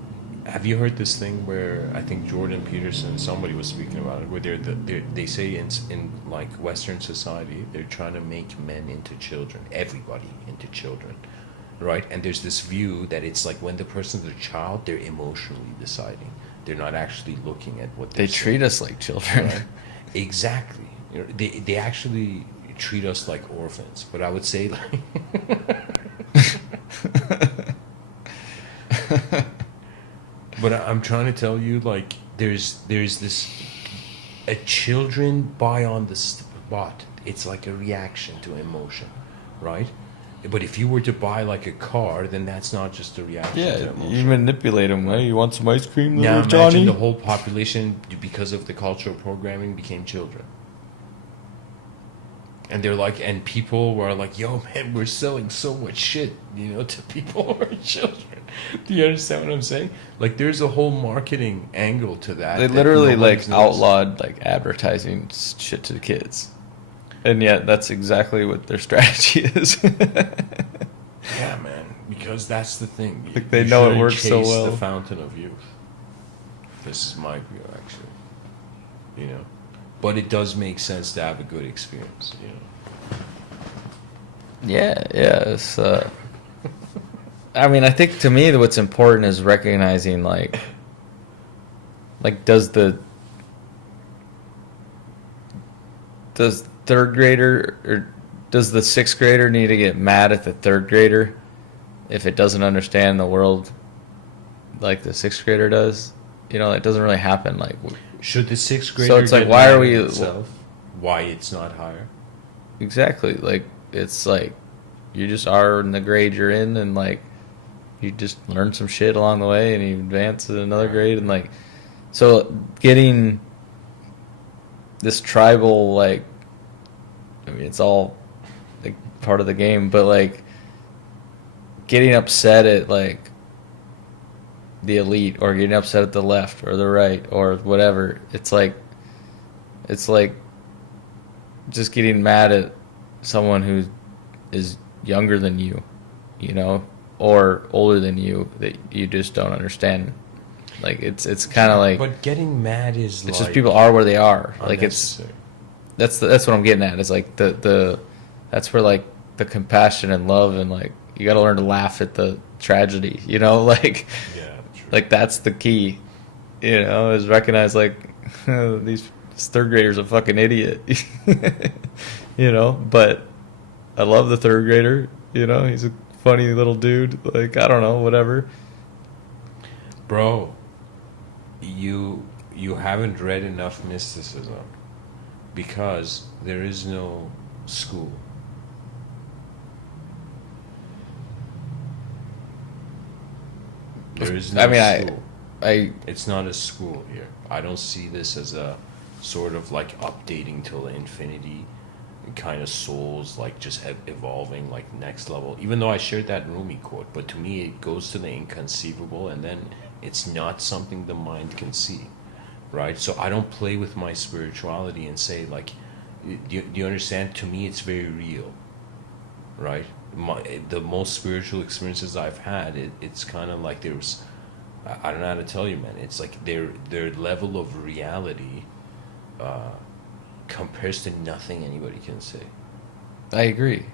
have you heard this thing where I think Jordan Peterson, somebody was speaking about it, where they say in like Western society, they're trying to make men into children, everybody into children, right? And there's this view that it's like when the person's a child, they're emotionally deciding. They're not actually looking at what They treat us like children. Right? Exactly. They actually treat us like orphans. But I would say like but I'm trying to tell you, like, there's this, a children buy on the spot. It's like a reaction to emotion, right? But if you were to buy like a car, then that's not just a reaction to Yeah, emotion. you manipulate them. Hey, you want some ice cream, Now little imagine Johnny? the whole population, because of the cultural programming, became children. And they're like, and people were like, yo, man, we're selling so much shit, to people who are children. Do you understand what I'm saying? Like, there's a whole marketing angle to that. They that literally nobody's like noticed. outlawed like advertising shit to the kids, and yet that's exactly what their strategy is. Yeah, man, because that's the thing. Like, they know it shouldn't works so chase well. the fountain of youth. This is my view, actually. But it does make sense to have a good experience, Yeah. It's, I mean, I think to me what's important is recognizing like does third grader or does the sixth grader need to get mad at the third grader if it doesn't understand the world like the sixth grader does? It doesn't really happen. Like, Should the sixth grader so it's like, get why mad are at we itself? Why it's not higher? exactly like it's like you just are in the grade you're in, and like you just learn some shit along the way, and you advance in another grade, and like so getting this tribal like, I mean, it's all like part of the game, but like getting upset at like the elite or getting upset at the left or the right or whatever, it's like just getting mad at someone who is younger than you, or older than you that you just don't understand. Like it's kind of like, But getting mad is it's just people are where they are. Like it's unnecessary. that's what I'm getting at. It's like the that's where like the compassion and love and like you got to learn to laugh at the tragedy. Like Yeah, true. like that's the key. Is recognize like this third grader's a fucking idiot. But I love the third grader. He's a funny little dude. Like, I don't know, whatever. Bro, you haven't read enough mysticism, because there is no school. There is no I mean, school. It's not a school here. I don't see this as a sort of like updating till infinity kind of souls, like just evolving like next level. Even though I shared that Rumi quote, but to me it goes to the inconceivable, and then it's not something the mind can see, right? So I don't play with my spirituality and say like, do you understand? To me it's very real, right? the most spiritual experiences I've had, it's kind of like there's, I don't know how to tell you, man. It's like their level of reality compares to nothing anybody can say. I agree.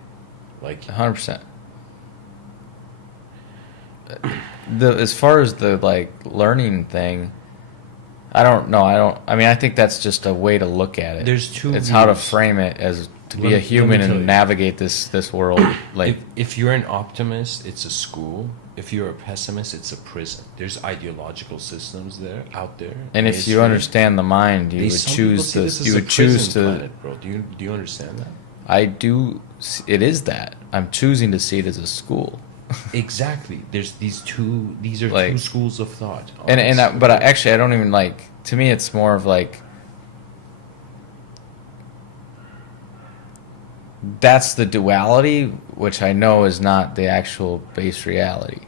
Like 100%. As far as the like learning thing, I mean, I think that's just a way to look at it. There's two It's how to views. frame it as to be Let a me human tell and you. navigate this world. Like, if you're an optimist, it's a school. If you're a pessimist, it's a prison. There's ideological systems out there. and if you History. understand the mind, you would Some people choose see to. this as You a would choose prison to. planet, bro. Do you understand that? I do. It is that I'm choosing to see it as a school. Exactly. There's these are Like- two schools of thought. But actually, I don't even like. To me, it's more of like. That's the duality, which I know is not the actual base reality.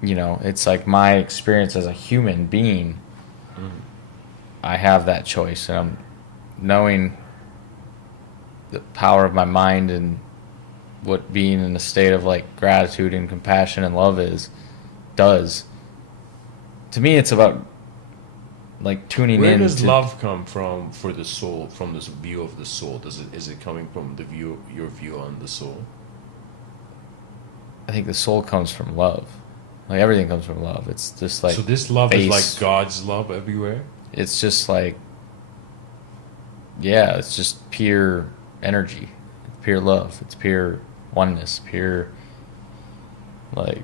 You know, it's like my experience as a human being. I have that choice, and I'm knowing the power of my mind and what being in a state of like gratitude and compassion and love does. To me, it's about like tuning Where in. does love come from for the soul? From this view of the soul, is it coming from your view on the soul? I think the soul comes from love. Like everything comes from love. It's just like So this love is base. like God's love everywhere. It's just like, yeah, it's just pure energy, pure love. It's pure oneness, pure like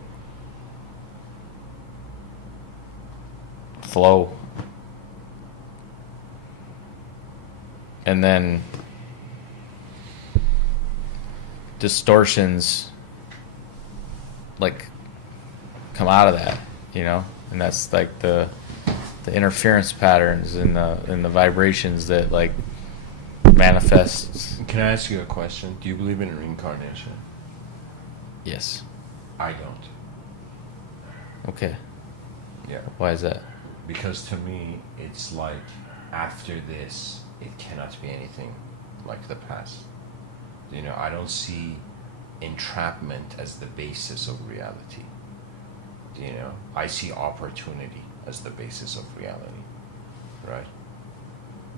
flow. And then distortions like come out of that, you know, and that's like the interference patterns and the vibrations that like manifest. Can I ask you a question? Do you believe in reincarnation? Yes. I don't. Okay. Yeah. Why is that? Because to me, it's like after this, it cannot be anything like the past. You know, I don't see entrapment as the basis of reality. You know, I see opportunity as the basis of reality, right?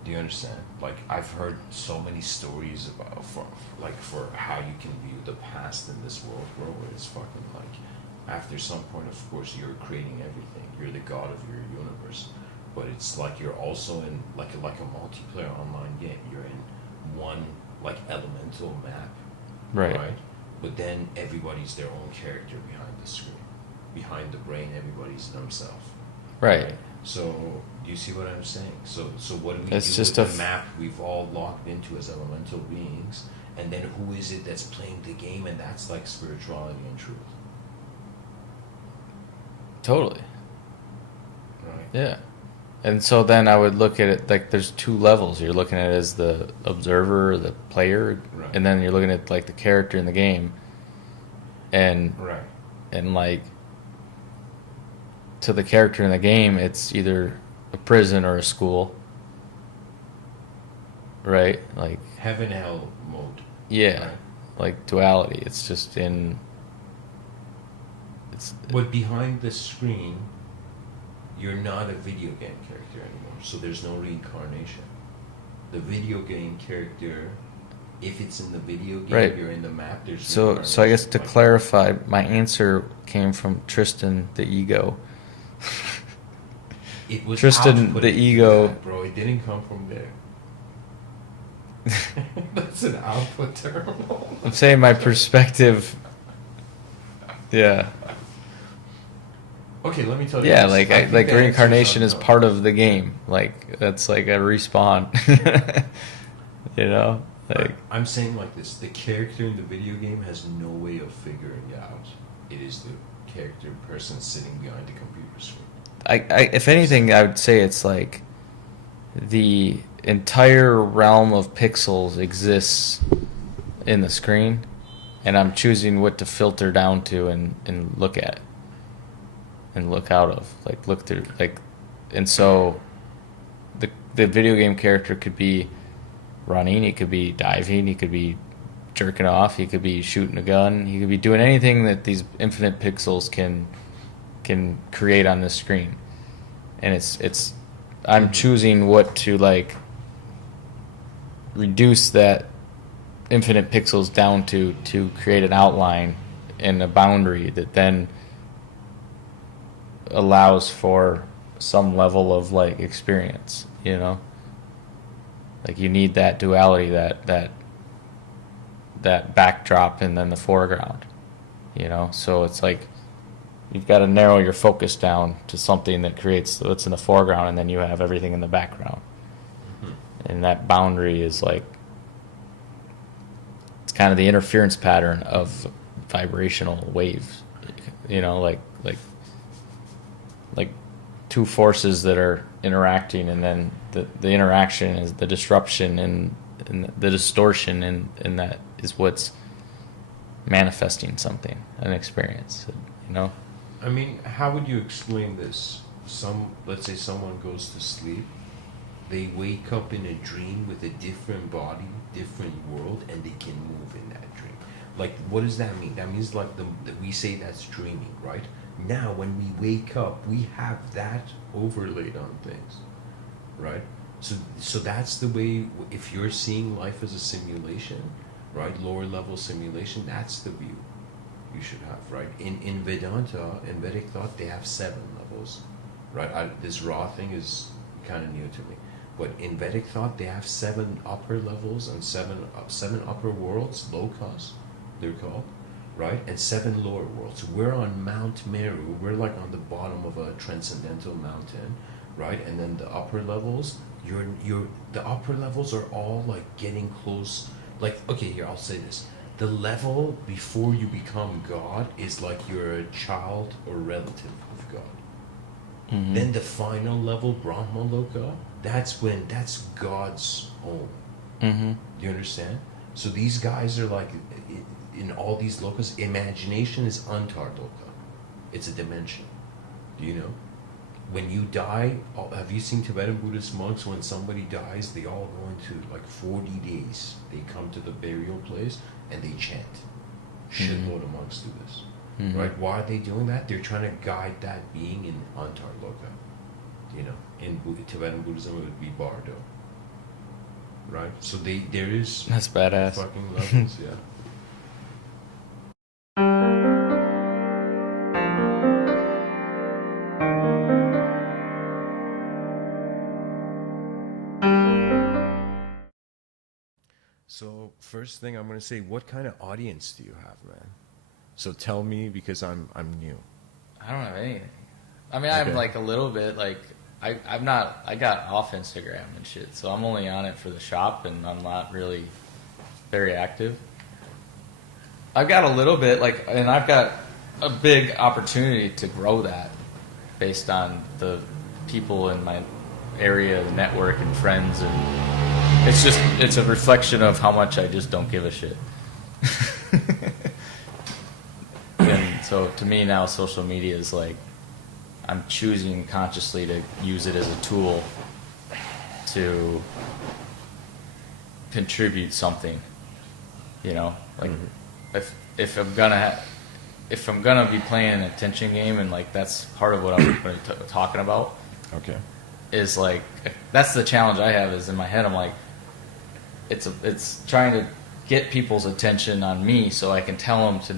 Do you understand? Like, I've heard so many stories about for how you can view the past in this world, bro. Where it's fucking like, after some point, of course, you're creating everything. You're the god of your universe, but it's like you're also in like a multiplayer online game. You're in one like elemental map, Right. But then everybody's their own character behind the screen. Behind the brain, everybody's themselves. Right. So, do you see what I'm saying? So what do we It's do just with a the map we've all locked into as elemental beings? And then who is it that's playing the game? And that's like spirituality and truth. Totally. Right? Yeah. And so then I would look at it like there's two levels. You're looking at it as the observer or the player, Right. and then you're looking at like the character in the game. And Right. and like to the character in the game, it's either a prison or a school. Right? Like Heaven hell mode. yeah. Right. Like duality. It's just in it's But behind the screen, you're not a video game character anymore. So there's no reincarnation. The video game character, if it's in the video game, Right. you're in the map. There's so I guess to reincarnation. clarify, my answer came from Tristan the ego. It was Tristan, output the into ego- that, bro. It didn't come from there. That's an output term. I'm saying my perspective. Yeah. Okay, let me tell you. Yeah, this. like I think like the answer reincarnation is unknown. part of the game. Like that's like a respawn. You know, like I'm saying like this: the character in the video game has no way of figuring it out. It is the character person sitting behind the computer screen. if anything, I would say it's like the entire realm of pixels exists in the screen, and I'm choosing what to filter down to and look at and look out of, like look through, like, and so the video game character could be running, he could be diving, he could be jerking off. He could be shooting a gun. He could be doing anything that these infinite pixels can create on the screen. And it's I'm choosing what to like reduce that infinite pixels down to create an outline and a boundary that then allows for some level of like experience, you know? Like you need that duality, that backdrop and then the foreground, you know? So it's like you've got to narrow your focus down to something that creates what's in the foreground, and then you have everything in the background. And that boundary is like, it's kind of the interference pattern of vibrational waves, you know, like two forces that are interacting, and then the interaction is the disruption and the distortion, and that is what's manifesting something, an experience, you know? I mean, how would you explain this? Let's say someone goes to sleep, they wake up in a dream with a different body, different world, and they can move in that dream. Like, what does that mean? That means like we say that's dreaming, right? Now, when we wake up, we have that overlaid on things, right? So that's the way. If you're seeing life as a simulation, right, lower level simulation, that's the view you should have, right? In Vedanta, in Vedic thought, they have 7 levels, right? This raw thing is kind of new to me, but in Vedic thought, they have 7 upper levels and 7 upper worlds, lokas, they're called, right? And 7 lower worlds. We're on Mount Meru. We're like on the bottom of a transcendental mountain, right? And then the upper levels, the upper levels are all like getting close. Like, okay, here, I'll say this. The level before you become God is like you're a child or relative of God. Mm-hmm. Then the final level, Brahma Loka, that's God's own. Mm-hmm. Do you understand? So these guys are like, in all these lokas, imagination is Antar Loka. It's a dimension. Do you know? When you die, have you seen Tibetan Buddhist monks, when somebody dies, they all go into like 40 days. They come to the burial place and they chant. Shitload of monks do this. Mm-hmm. Right? Why are they doing that? They're trying to guide that being in Antar Loka. You know, in Tibetan Buddhism it would be Bardo. Right? So there is... That's badass. Fucking levels, yeah. So first thing I'm gonna say, what kind of audience do you have, man? So tell me, because I'm new. I don't have anything. I mean, I'm like a little bit like I got off Instagram and shit, so I'm only on it for the shop, and I'm not really very active. I've got a little bit and I've got a big opportunity to grow that based on the people in my area, the network and friends, and it's a reflection of how much I just don't give a shit. And so to me now, social media is like, I'm choosing consciously to use it as a tool to contribute something, you know, like if I'm gonna be playing an attention game, and like that's part of what I'm talking about. Okay. Is like, that's the challenge I have, is in my head I'm like, it's trying to get people's attention on me so I can tell them to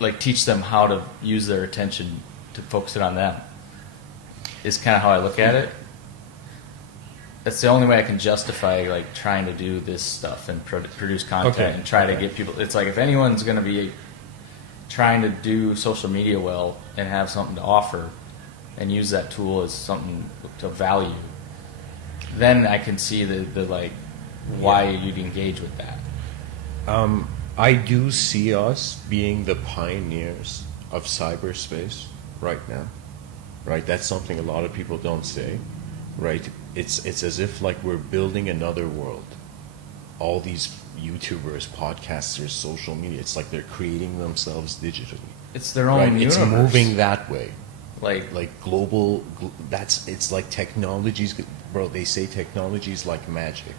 like teach them how to use their attention to focus it on them, is kind of how I look at it. That's the only way I can justify like trying to do this stuff and produce content and try to get people. It's like, if anyone's going to be trying to do social media well and have something to offer and use that tool as something to value, then I can see the like why you'd engage with that. I do see us being the pioneers of cyberspace right now, right? That's something a lot of people don't say, right? It's as if like we're building another world. All these YouTubers, podcasters, social media, it's like they're creating themselves digitally. It's their own universe. It's moving that way. Like It's like technologies, bro, they say technology is like magic,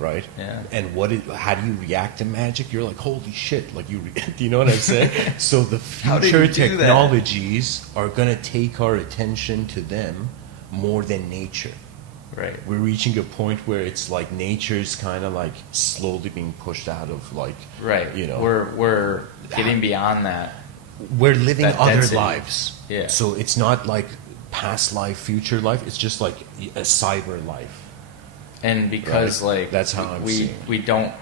right? Yeah. And how do you react to magic? You're like, holy shit! Like do you know what I'm saying? So the How do future you do that? technologies are gonna take our attention to them more than nature. Right. We're reaching a point where it's like nature's kind of like slowly being pushed out of like, Right. you know, We're getting beyond that. we're living that other density. lives. Yeah. So it's not like past life, future life. It's just like a cyber life. And because Right. like That's how I'm seeing it. we don't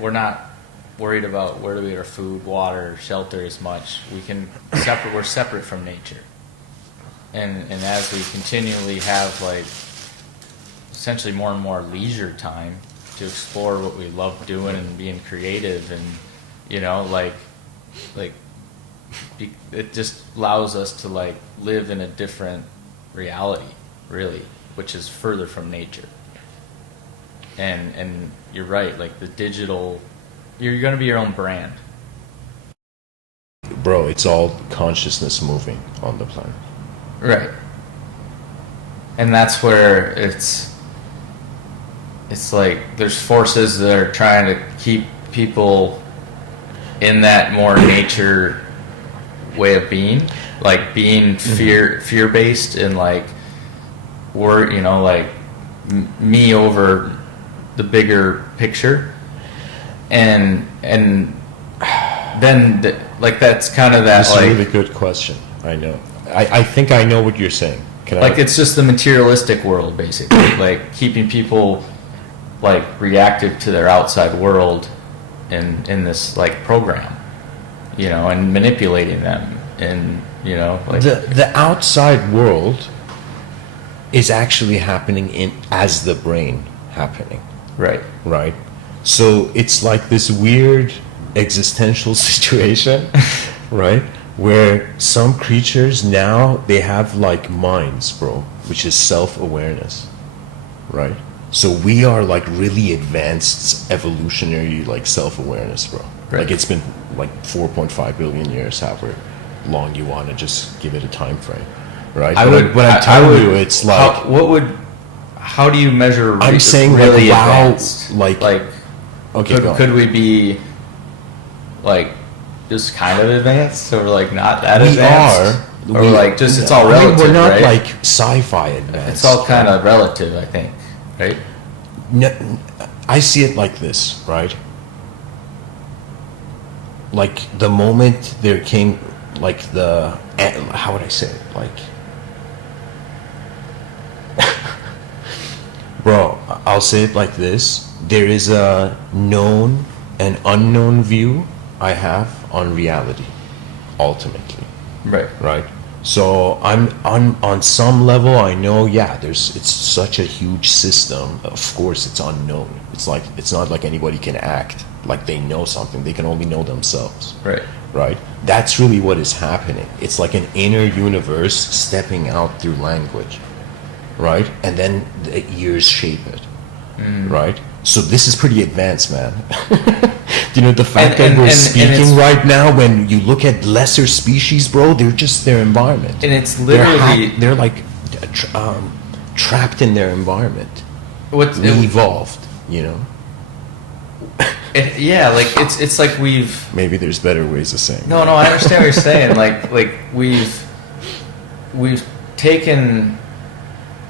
we're not worried about where do we get our food, water, shelter as much. We're separate from nature. And as we continually have like essentially more and more leisure time to explore what we love doing and being creative, and you know like it just allows us to like live in a different reality, really, which is further from nature. And you're right, like the digital, you're going to be your own brand. Bro, it's all consciousness moving on the planet. Right. And that's where it's like there's forces that are trying to keep people in that more nature way of being, like being fear based, and like me over the bigger picture, and then like that's kind of that. That's like a really good question. I know. I think I know what you're saying. Like it's just the materialistic world, basically, like keeping people like reactive to their outside world in this like program, you know, and manipulating them, and you know, like the outside world is actually happening as the brain happening. Right. So it's like this weird existential situation, right? Where some creatures now, they have like minds, bro, which is self-awareness, right? So we are like really advanced evolutionary like self-awareness, bro. Right. Like it's been like 4.5 billion years, however long you want to just give it a time frame, right? But I'm telling you, it's like how do you measure? I'm saying really like wow, advanced? like okay, could we be like just kind of advanced, or like not that we advanced? are, or like just it's all relative. We're not right? like sci-fi advanced. It's all kind of relative, I think, right? No, I see it like this, right? Like the moment there came, like how would I say it? Like, bro, I'll say it like this. There is a known and unknown view I have on reality, ultimately. Right. So I'm on some level, I know, yeah, it's such a huge system. Of course, it's unknown. It's like it's not like anybody can act like they know something. They can only know themselves. Right. That's really what is happening. It's like an inner universe stepping out through language, right? And then the ears shape it, right? So this is pretty advanced, man. You know, the fact that we're speaking right now, when you look at lesser species, bro, they're just their environment. And it's literally... They're like trapped in their environment. We evolved, you know? Yeah, like it's like we've... Maybe there's better ways of saying No, I understand what you're saying. Like we've taken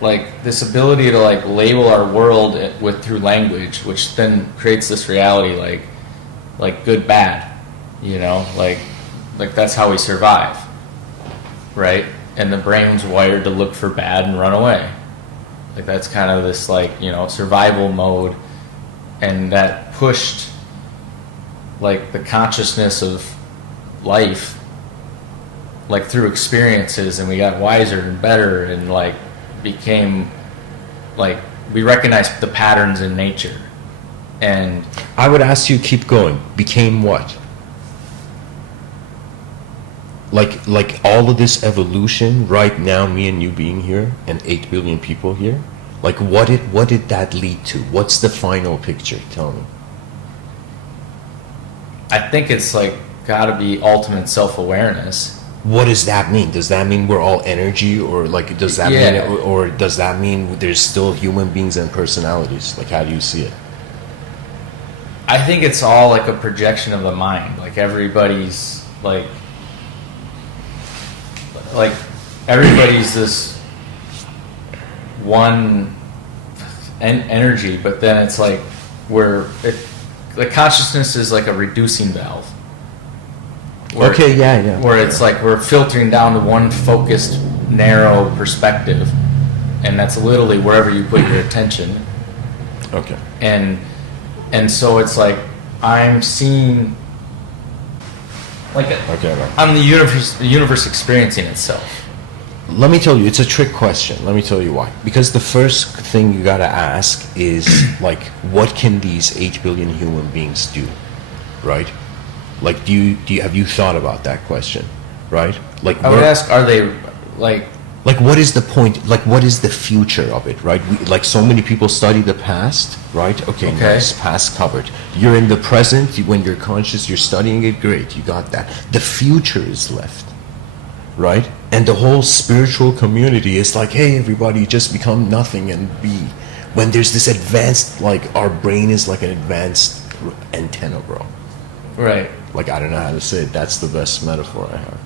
like this ability to like label our world through language, which then creates this reality like good, bad, you know, like that's how we survive, right? And the brain's wired to look for bad and run away. Like that's kind of this like, you know, survival mode, and that pushed like the consciousness of life like through experiences, and we got wiser and better, and like became like we recognized the patterns in nature. And I would ask you, keep going. Became what? Like all of this evolution right now, me and you being here, and 8 billion people here. Like what did that lead to? What's the final picture? Tell me. I think it's like got to be ultimate self-awareness. What does that mean? Does that mean we're all energy, or like does that mean, or does that mean there's still human beings and personalities? Like how do you see it? I think it's all like a projection of the mind. Like everybody's like everybody's this one energy, but then it's like like consciousness is like a reducing valve. Okay, yeah. Where it's like we're filtering down to one focused, narrow perspective, and that's literally wherever you put your attention. Okay. And so it's like I'm seeing, like, I'm the universe experiencing itself. Let me tell you, it's a trick question. Let me tell you why. Because the first thing you gotta ask is, like, what can these 8 billion human beings do, right? Like, have you thought about that question, right? Like, I would ask, are they, like, what is the point? Like, what is the future of it, right? Like, so many people study the past, right? Okay, nice, past covered. You're in the present. When you're conscious, you're studying it. Great, you got that. The future is left, right? And the whole spiritual community is like, hey, everybody, just become nothing and be. When there's this advanced, like, our brain is like an advanced antenna, bro. Right. Like, I don't know how to say it. That's the best metaphor I have.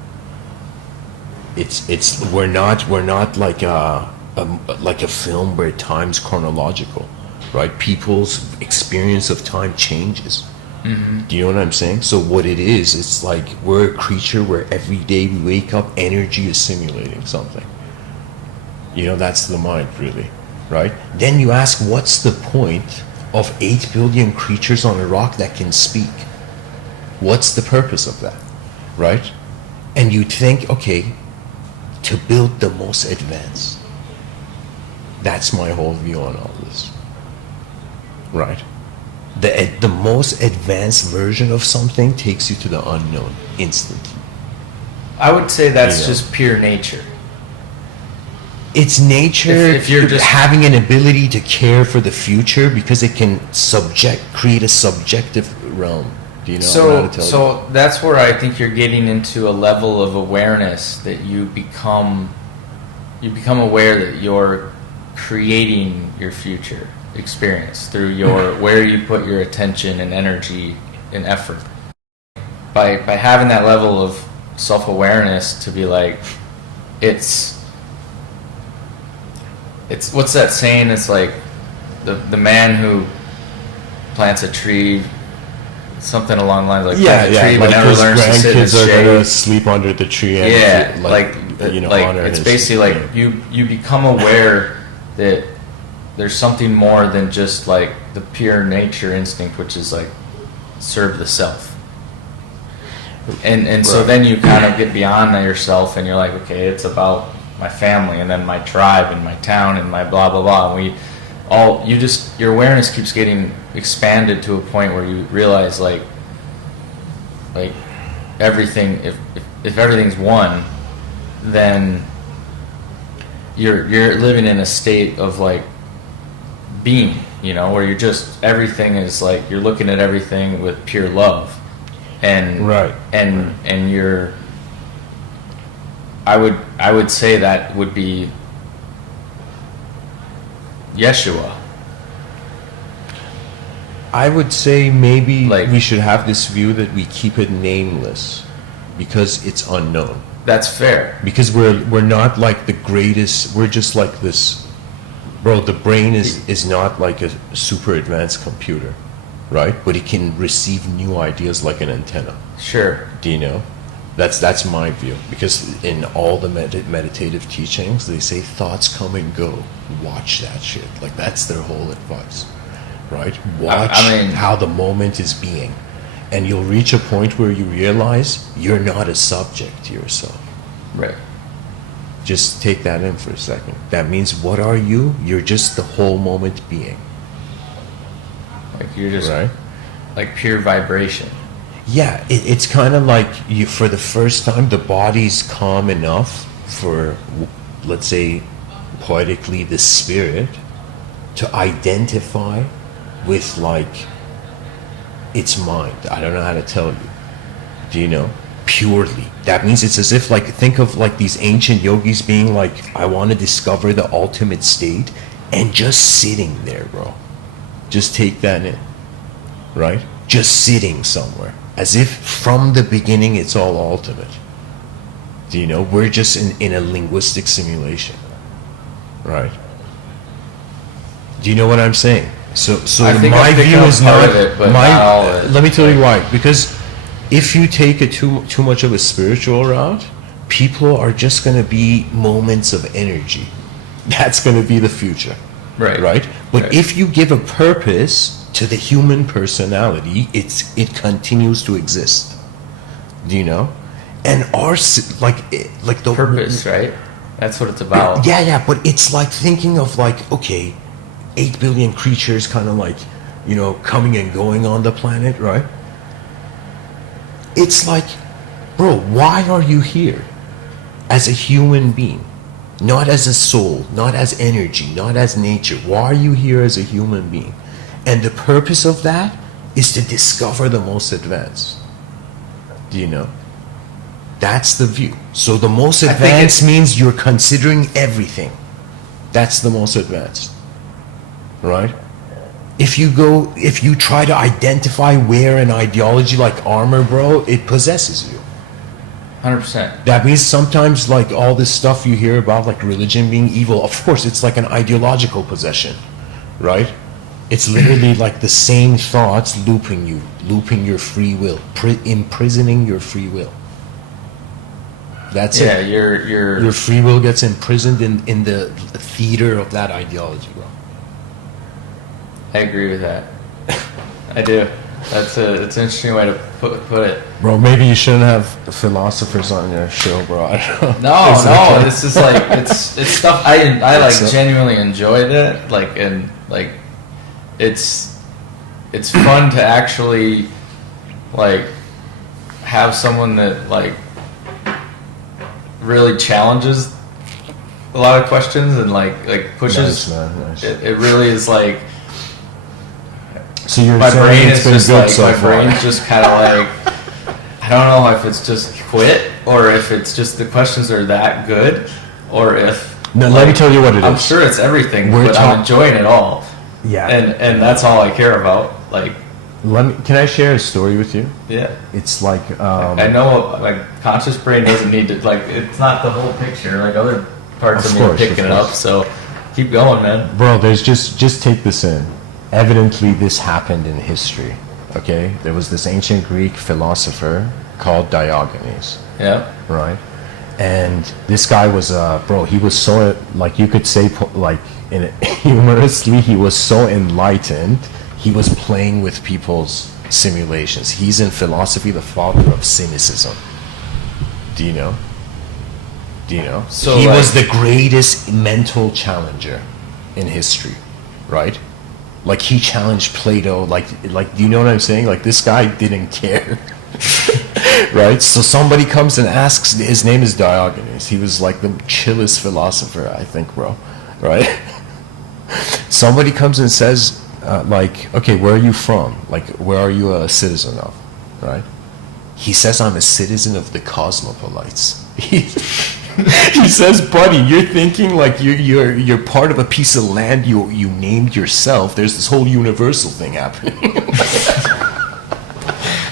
We're not like a film where time's chronological, right? People's experience of time changes. Mm-hmm. Do you know what I'm saying? So what it is, it's like we're a creature where every day we wake up, energy is simulating something. You know, that's the mind, really, right? Then you ask, what's the point of 8 billion creatures on a rock that can speak? What's the purpose of that, right? And you think, okay, to build the most advanced. That's my whole view on all this, right? The most advanced version of something takes you to the unknown instantly. I would say that's just pure nature. It's nature if you're just having an ability to care for the future because it can create a subjective realm. Do you know what I'm trying to tell you? So that's where I think you're getting into a level of awareness that you become aware that you're creating your future experience through where you put your attention and energy and effort. By having that level of self-awareness to be like, it's what's that saying? It's like the man who plants a tree, something along the lines like plant a tree but never learns to sit in the shade. Gonna sleep under the tree. And it's basically like you become aware that there's something more than just like the pure nature instinct, which is like serve the self. And so then you kind of get beyond yourself and you're like, okay, it's about my family and then my tribe and my town and my blah blah blah. And your awareness keeps getting expanded to a point where you realize like everything, if everything's one, then you're living in a state of like being, you know, where you're just, everything is like, you're looking at everything with pure love. And and you're, I would say that would be Yeshua. I would say maybe we should have this view that we keep it nameless because it's unknown. That's fair. Because we're not like the greatest, we're just like this, bro, the brain is not like a super advanced computer, right? But it can receive new ideas like an antenna. Sure. Do you know? That's my view. Because in all the meditative teachings, they say thoughts come and go. Watch that shit. Like, that's their whole advice, right? Watch how the moment is being. And you'll reach a point where you realize you're not a subject to yourself. Right. Just take that in for a second. That means, what are you? You're just the whole moment being. Like you're just like pure vibration. Yeah, it's kind of like you, for the first time, the body's calm enough for, let's say, poetically, the spirit to identify with like its mind. I don't know how to tell you. Do you know? Purely. That means it's as if, like, think of like these ancient yogis being like, I want to discover the ultimate state, and just sitting there, bro. Just take that in, right? just sitting somewhere, as if from the beginning it's all ultimate. Do you know? We're just in a linguistic simulation, right? Do you know what I'm saying? So I think my I've view become is part not of it, but my. not all of it. Let me tell you why. Because if you take it too much of a spiritual route, people are just going to be moments of energy. That's going to be the future, Right. right? But Right. if you give a purpose to the human personality, it continues to exist. Do you know? And like the Purpose, right? That's what it's about. yeah, but it's like thinking of like, okay, 8 billion creatures kind of like, coming and going on the planet, right? It's like, bro, why are you here as a human being? Not as a soul, not as energy, not as nature. Why are you here as a human being? And the purpose of that is to discover the most advanced. Do you know? That's the view. So the most I think advanced means you're considering everything. That's the most advanced. Right? If you try to identify where an ideology like armor, bro, it possesses you. 100%. That means sometimes like all this stuff you hear about like religion being evil, of course it's like an ideological possession, right? It's literally like the same thoughts looping your free will, imprisoning your free will. That's Yeah, it. your Your free will gets imprisoned in the theater of that ideology, bro. I agree with that. I do. That's an interesting way to put it. Bro, maybe you shouldn't have philosophers on your show, bro. I don't know. No, this is like it's stuff I like So- genuinely enjoyed it. Like and like it's fun to actually like have someone that like really challenges a lot of questions and like pushes. Nice, man, nice. It really is like So you're my saying brain it's is been just good like so my far. brain's just kind of like I don't know if it's just quit or if it's just the questions are that good or if No, let me tell you what it I'm is. sure it's everything, We're but talk- I'm enjoying it all. Yeah. And that's all I care about. Like, Can I share a story with you? yeah. It's like I know like conscious brain doesn't need to like it's not the whole picture. Like other parts Of of me are course, picking of it up. course. So keep going, man. bro, there's just take this in. Evidently this happened in history. Okay? There was this ancient Greek philosopher called Diogenes, Yeah. right? And this guy was bro, he was so like you could say like humorously, he was so enlightened. He was playing with people's simulations. He's in philosophy the father of cynicism. Do you know? So, he like- was the greatest mental challenger in history, right? Like he challenged Plato. Like do you know what I'm saying? Like this guy didn't care, right? So somebody comes and asks. His name is Diogenes. He was like the chillest philosopher, I think, bro. Right? Somebody comes and says, like, okay, where are you from? Like, where are you a citizen of? Right? He says, I'm a citizen of the cosmopolites. He says, buddy, you're thinking like you're part of a piece of land you named yourself. There's this whole universal thing happening.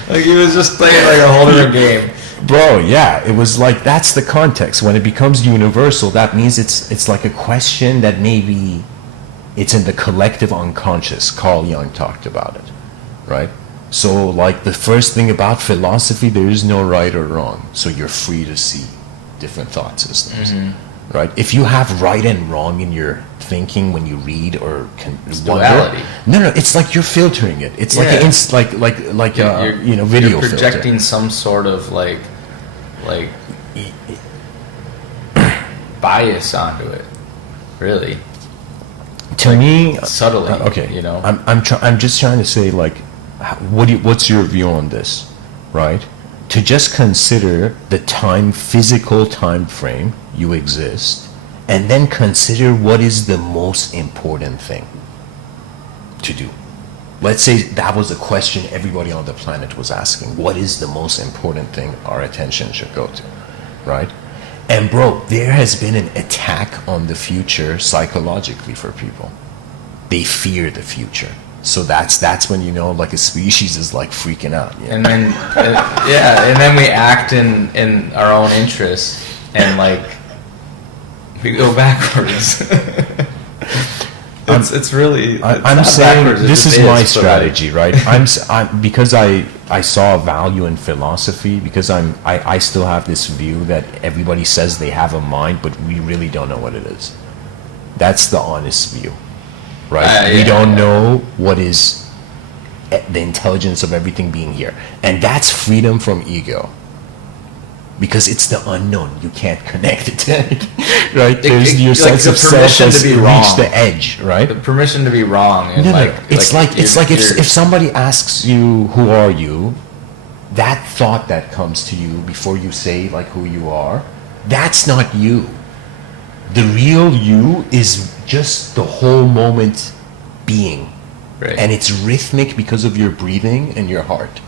Like he was just playing like a whole different game. Bro, yeah, it was like that's the context. When it becomes universal, that means it's like a question that maybe it's in the collective unconscious. Carl Jung talked about it, right? So like the first thing about philosophy, there is no right or wrong. So you're free to see different thought systems, right? If you have right and wrong in your thinking when you read or duality. no, it's like you're filtering it. It's like Yeah. a video You're projecting filter. some sort of like bias onto it. Really. To me, Subtly. okay, You know. I'm just trying to say like, what's your view on this, right? To just consider the physical time frame you exist, and then consider what is the most important thing to do. Let's say that was a question everybody on the planet was asking. What is the most important thing our attention should go to, right? And bro, there has been an attack on the future psychologically for people. They fear the future. So that's when you know like a species is like freaking out. Yeah. And then and then we act in our own interests, and like we go backwards. It's really. I'm saying this is my strategy, right? I'm because I saw a value in philosophy, because I still have this view that everybody says they have a mind, but we really don't know what it is. That's the honest view, right? We don't know what is the intelligence of everything being here, and that's freedom from ego. Because it's the unknown, you can't connect it to anything, right? There's your sense of self has reached the edge, right? The permission to be wrong. And no. It's like if somebody asks you, "Who are you?" That thought that comes to you before you say like who you are, that's not you. The real you is just the whole moment being, right. And it's rhythmic because of your breathing and your heart,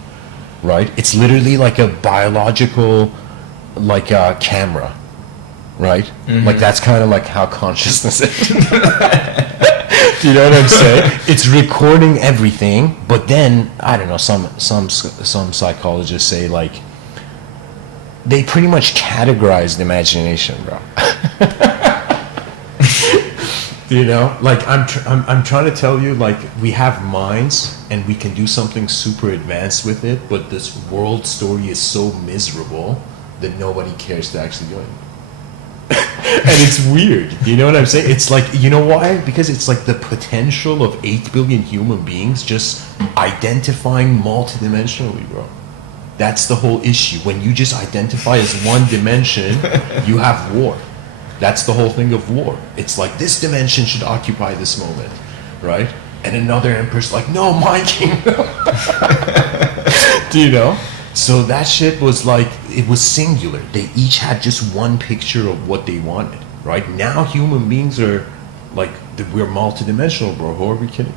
right? It's literally like a biological. Like a camera, right? Mm-hmm. Like that's kind of like how consciousness is. Do you know what I'm saying? It's recording everything, but then I don't know. Some psychologists say like they pretty much categorized imagination, bro. You know, like I'm trying to tell you, like we have minds and we can do something super advanced with it, but this world story is so miserable that nobody cares to actually do it. And it's weird. You know what I'm saying? It's like, you know why? Because it's like the potential of 8 billion human beings just identifying multidimensionally, bro. That's the whole issue. When you just identify as one dimension, you have war. That's the whole thing of war. It's like this dimension should occupy this moment, right? And another emperor's like, no, my kingdom. Do you know? So that shit was like, it was singular. They each had just one picture of what they wanted, right? Now human beings are like, we're multidimensional, bro. Who are we kidding?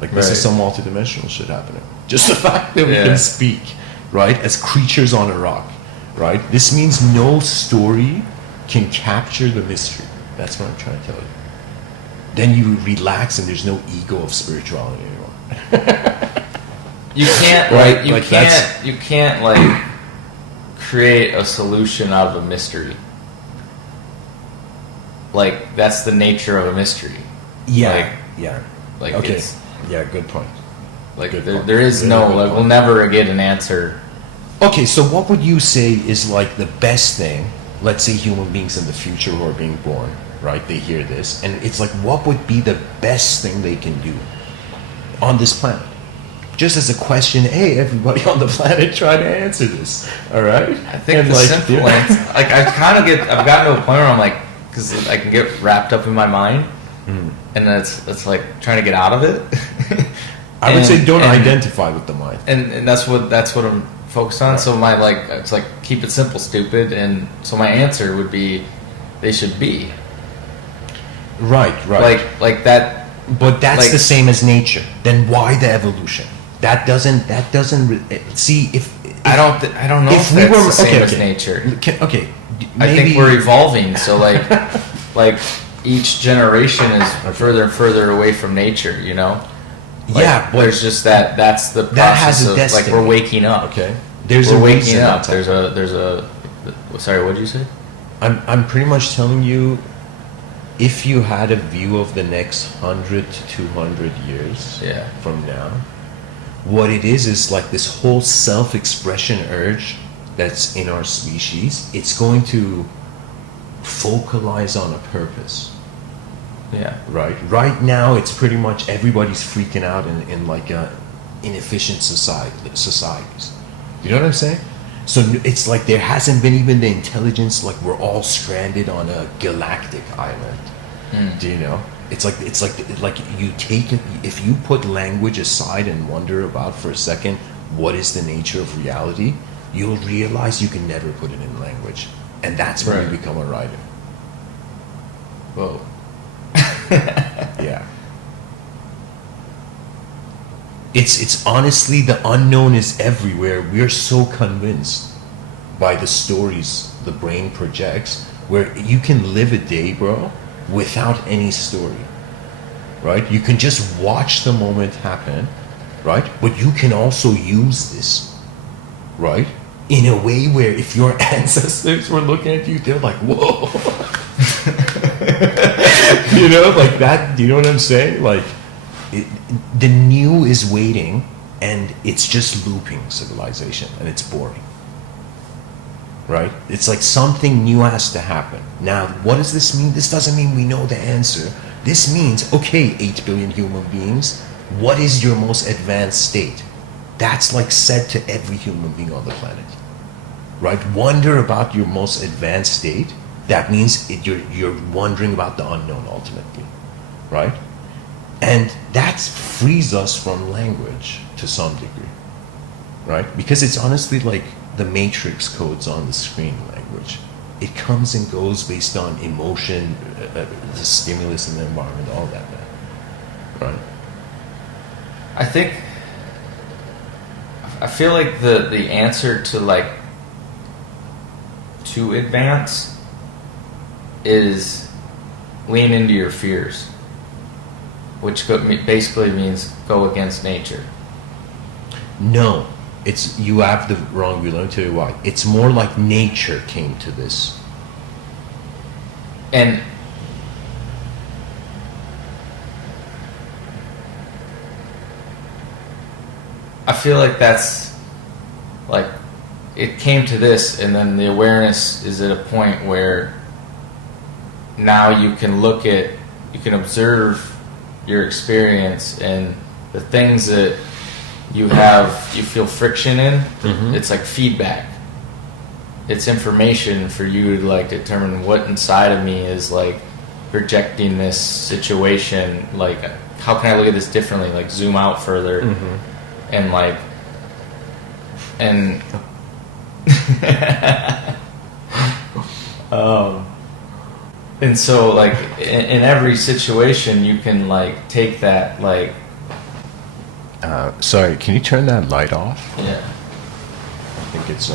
Like this is some multidimensional shit happening. Just the fact that we can speak, right? As creatures on a rock, right? This means no story can capture the mystery. That's what I'm trying to tell you. Then you relax and there's no ego of spirituality anymore. You can't right? you can't like create a solution out of a mystery. Like that's the nature of a mystery. Yeah. Like okay. Yeah, good point. Like good there, point. there is no like we'll never get an answer. Okay, so what would you say is like the best thing? Let's say human beings in the future who are being born, right? They hear this, and it's like, what would be the best thing they can do on this planet? Just as a question, hey, everybody on the planet, try to answer this. All right. I think the simple answer, like I've gotten to a point where I'm like, because I can get wrapped up in my mind, and it's like trying to get out of it. I would say don't identify with the mind, and that's what I'm focused on. Right. So my it's like keep it simple, stupid, and so my answer would be, they should be. Right. Like that. But that's like, the same as nature. Then why the evolution? That doesn't see if I don't know if that's the same as nature. Okay, I think we're evolving. So like each generation is further and further away from nature. You know. Like, yeah, but there's just that's the process that has a of destiny. Like we're waking up. Okay, we're waking up. There's a. Sorry, what did you say? I'm pretty much telling you, if you had a view of the next 100 to 200 years from now, what it is like this whole self-expression urge that's in our species. It's going to focalize on a purpose. Yeah. Right now, it's pretty much everybody's freaking out in like inefficient societies. You know what I'm saying? So it's like there hasn't been even the intelligence. Like we're all stranded on a galactic island. Do you know? It's like you take it, if you put language aside and wonder about for a second what is the nature of reality, you'll realize you can never put it in language, and that's when you become a writer. Whoa. Yeah. It's honestly, the unknown is everywhere. We're so convinced by the stories the brain projects, where you can live a day, bro, without any story. right? You can just watch the moment happen, right? But you can also use this, right? In a way where if your ancestors were looking at you, they're like, whoa. You know, like that, you know what I'm saying? Like, the new is waiting, and it's just looping civilization, and it's boring. Right? It's like something new has to happen. Now, what does this mean? This doesn't mean we know the answer. This means, okay, 8 billion human beings, what is your most advanced state? That's like said to every human being on the planet. Right? Wonder about your most advanced state. That means you're wondering about the unknown ultimately. Right? And that frees us from language to some degree. Right? Because it's honestly like the matrix codes on the screen language. It comes and goes based on emotion, the stimulus in the environment, all that, man. Right? I feel like the answer to like to advance is lean into your fears, which basically means go against nature. No, it's, you have the wrong view. Let me tell you why. It's more like nature came to this. And I feel like that's like it came to this, and then the awareness is at a point where now you can observe your experience and the things that you feel friction in. Mm-hmm. It's like feedback. It's information for you to like determine what inside of me is like projecting this situation. Like, how can I look at this differently? Like, zoom out further, and like, and and so like in every situation you can like take that like. Sorry, can you turn that light off? Yeah. I think it's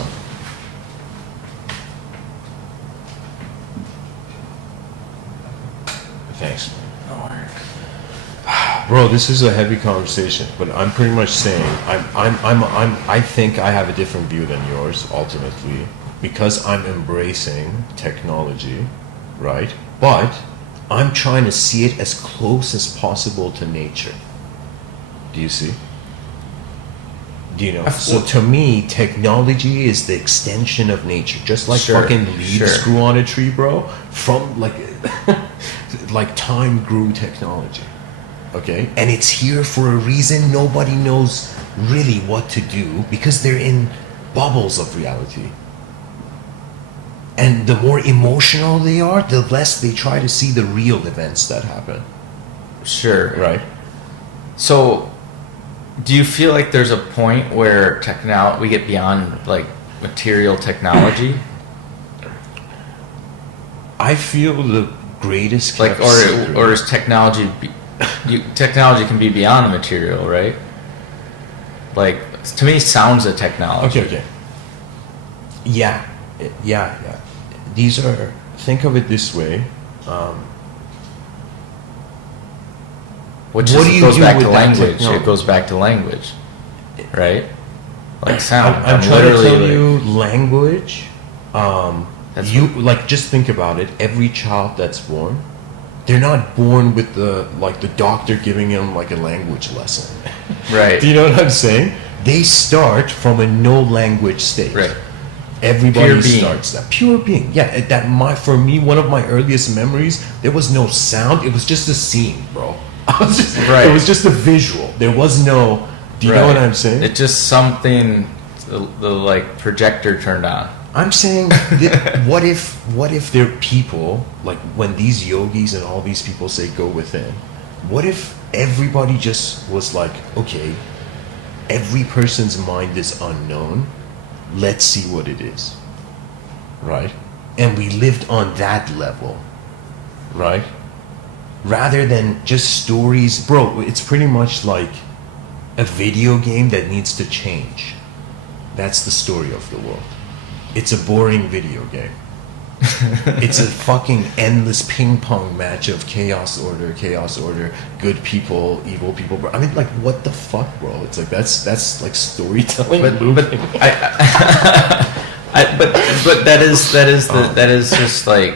Thanks. No worries. Bro, this is a heavy conversation, but I'm pretty much saying I think I have a different view than yours ultimately, because I'm embracing technology, right? But I'm trying to see it as close as possible to nature. Do you see? Do you know? So to me, technology is the extension of nature. Just like fucking leaves grew on a tree, bro. From like, like time grew technology. Okay? And it's here for a reason. Nobody knows really what to do because they're in bubbles of reality. And the more emotional they are, the less they try to see the real events that happen. Sure. Right? So, do you feel like there's a point where we get beyond like material technology? I feel the greatest like, or is technology technology can be beyond the material, right? Like, to me, sounds a technology. Okay. Yeah. These are, think of it this way. Which goes back to language. It goes back to language, right? Like sound. I'm trying to tell you, language. Just think about it. Every child that's born, they're not born with the doctor giving them like a language lesson. Right. Do you know what I'm saying? They start from a no language state. Right. Everybody starts that. Pure being. Yeah. For me, one of my earliest memories, there was no sound. It was just a scene, bro. It was just a visual. There was no. Do you know what I'm saying? It's just something. The like projector turned on. I'm saying, what if there are people like when these yogis and all these people say go within? What if everybody just was like, okay, every person's mind is unknown. Let's see what it is, right? And we lived on that level, right? Rather than just stories. Bro, it's pretty much like a video game that needs to change. That's the story of the world. It's a boring video game. It's a fucking endless ping pong match of chaos order, good people, evil people, bro. I mean, like, what the fuck, bro? It's like that's like storytelling. but but that is just like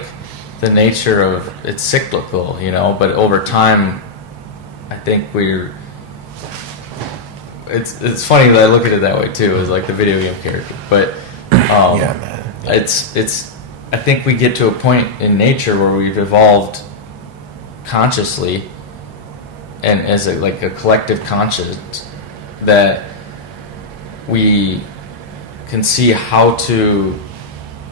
the nature of it's cyclical, you know. But over time, I think it's funny that I look at it that way too, as like the video game character. But yeah, man. It's I think we get to a point in nature where we've evolved consciously and as like a collective conscience that we can see how to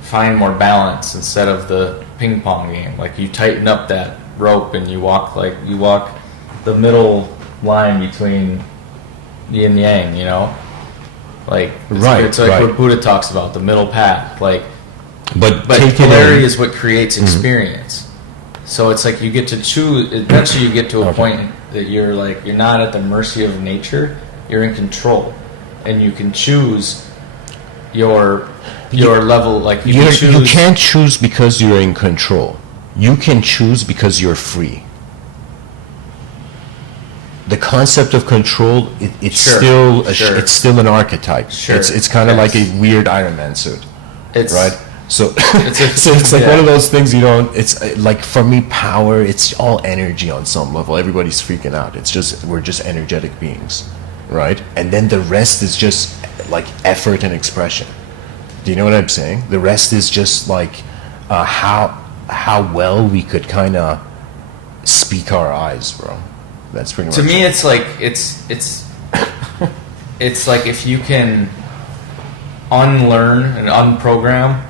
find more balance instead of the ping pong game. Like you tighten up that rope and you walk the middle line between yin yang, you know? Like it's like what Buddha talks about, the middle path. Like but polarity is what creates experience. So it's like you get to choose. Eventually, you get to a point that you're not at the mercy of nature. You're in control, and you can choose your level. Like you can't choose because you're in control. You can choose because you're free. The concept of control, it's still an archetype. Sure. It's kind of like a weird Iron Man suit, right? So it's like one of those things it's like, for me, power, it's all energy on some level. Everybody's freaking out. We're just energetic beings, right? And then the rest is just like effort and expression. Do you know what I'm saying? The rest is just like how well we could kind of speak our eyes, bro. That's pretty much to me. It's like it's like if you can unlearn and unprogram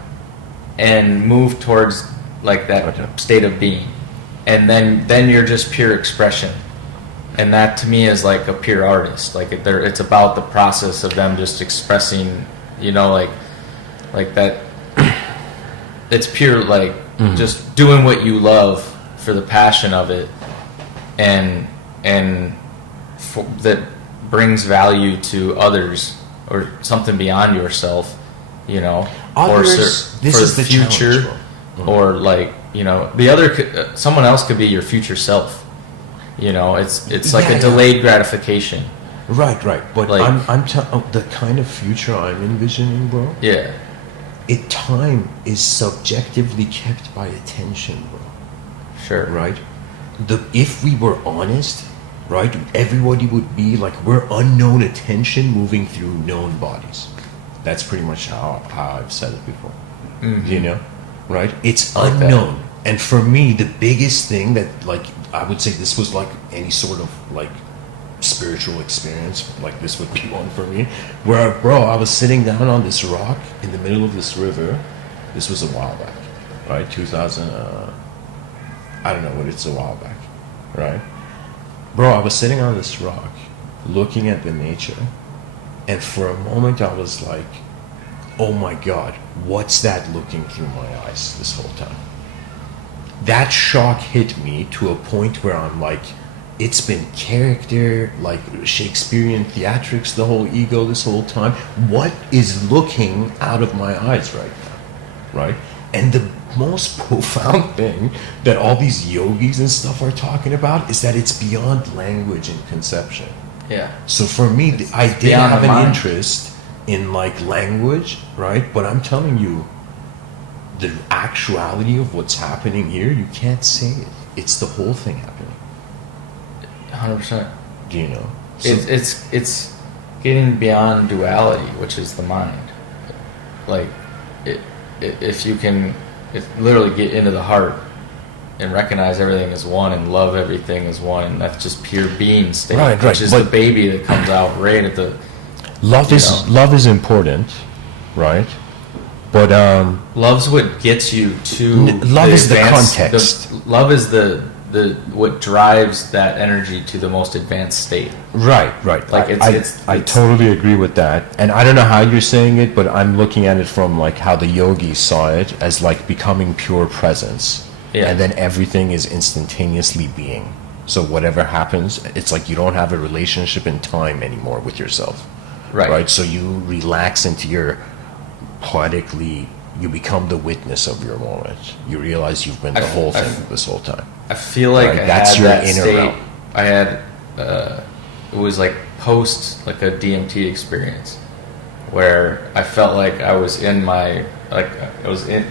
and move towards like that state of being, and then you're just pure expression, and that to me is like a pure artist. Like it's about the process of them just expressing, you know, like that. It's pure, like just doing what you love for the passion of it, and that brings value to others or something beyond yourself, you know. Others, this for is the future, or like, you know, the other someone else could be your future self. You know, it's like a delayed gratification. Right. But like, I'm the kind of future I'm envisioning, bro. Yeah. Time is subjectively kept by attention, bro. Sure. Right. If we were honest, right, everybody would be like, we're unknown attention moving through known bodies. That's pretty much how I've said it before. You know, right? It's unknown. And for me, the biggest thing that, like, I would say this was like any sort of like spiritual experience, like this would be one for me, where, bro, I was sitting down on this rock in the middle of this river. This was a while back, right? 2000, I don't know what, it's a while back, right? Bro, I was sitting on this rock looking at the nature, and for a moment I was like, oh my God, what's that looking through my eyes this whole time? That shock hit me to a point where I'm like, it's been character, like Shakespearean theatrics, the whole ego this whole time. What is looking out of my eyes right now, right? And the most profound thing that all these yogis and stuff are talking about is that it's beyond language and conception. Yeah. So for me, I did have an interest in like language, right? But I'm telling you, the actuality of what's happening here, you can't say it. It's the whole thing happening. 100%. Do you know? So It's getting beyond duality, which is the mind. Like, if you can literally get into the heart and recognize everything as one and love everything as one, that's just pure being state, which is the baby that comes out right at the... Love is important, right? But love's what gets you to... Love is the context. Love is the what drives that energy to the most advanced state. Right. Like I totally agree with that. And I don't know how you're saying it, but I'm looking at it from like how the yogis saw it, as like becoming pure presence. Yeah. And then everything is instantaneously being. So whatever happens, it's like you don't have a relationship in time anymore with yourself. Right. So you relax into your poetically you become the witness of your moment. You realize you've been the whole thing this whole time. I feel like Right, I that's had your that inner state. realm. I had it was like post like a DMT experience where I felt like I was in my like I was in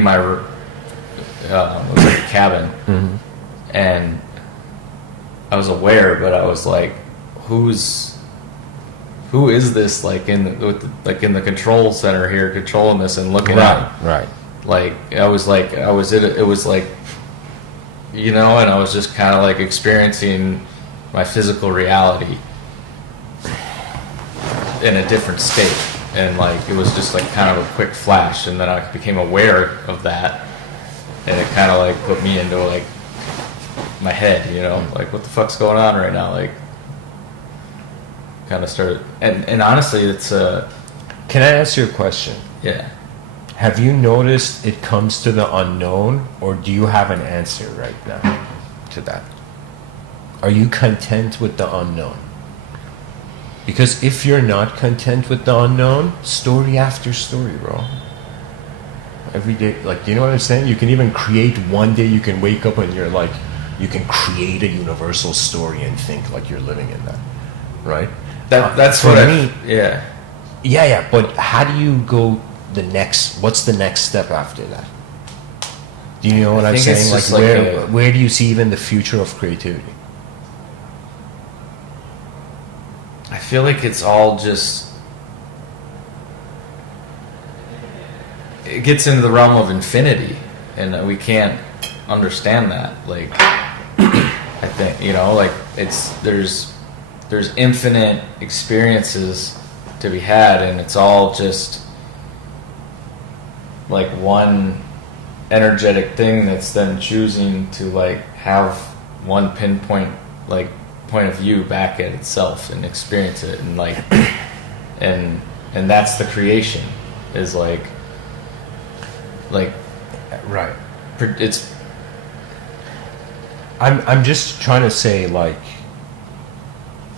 my it was like a cabin, and I was aware, but I was like, who is this like in the control center here controlling this and looking at it? Right. Like I was it was like, you know, and I was just kind of like experiencing my physical reality in a different state, and like it was just like kind of a quick flash, and then I became aware of that, and it kind of like put me into like my head, you know, like what the fuck's going on right now, like kind of started, and honestly it's Can I ask you a question? yeah. Have you noticed it comes to the unknown, or do you have an answer right now to that? Are you content with the unknown? Because if you're not content with the unknown, story after story, bro. Every day, like, you know what I'm saying? You can even create one day, you can wake up and you're like, you can create a universal story and think like you're living in that, right? That's for what me. Yeah. But how do you go what's the next step after that? Do you know what I'm think it's saying? Like, just like where do you see even the future of creativity? I feel like it's all just, it gets into the realm of infinity, and we can't understand that. Like, I think, you know, like there's infinite experiences to be had, and it's all just like one energetic thing that's then choosing to like have one pinpoint like point of view back at itself and experience it, and like and that's the creation, is like Right. it's I'm just trying to say, like,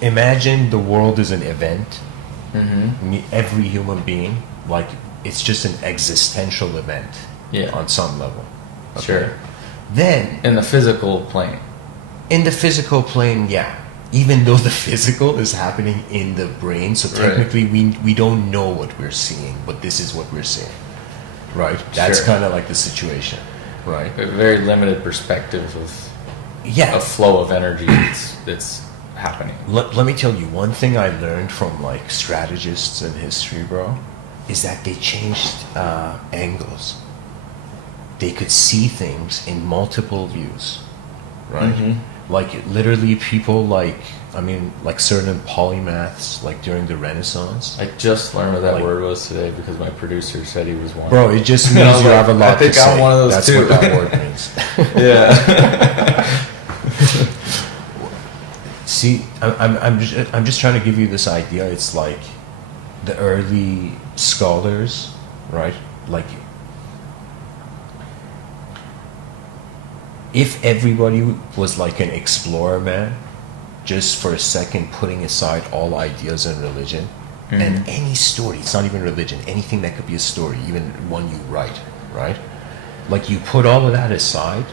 imagine the world is an event. Every human being, like, it's just an existential event, on some level. Okay? Sure. Then in the physical plane. in the physical plane, even though the physical is happening in the brain, so technically we don't know what we're seeing, but this is what we're seeing, right? That's Sure. kind of like the situation, right? A very limited perspective of a flow of energy that's happening. Let me tell you one thing I learned from like strategists in history, bro, is that they changed angles. They could see things in multiple views, right? Like literally people like certain polymaths, like during the Renaissance. I just learned what that Like- word was today because my producer said he was one. Bro, it just And I means was you like, have a lot I think to say. I'm one of those That's too. what that word means. Yeah. See, I'm just trying to give you this idea. It's like the early scholars, right? Like, if everybody was like an explorer, man, just for a second, putting aside all ideas and religion and any story, it's not even religion, anything that could be a story, even one you write, right? Like, you put all of that aside,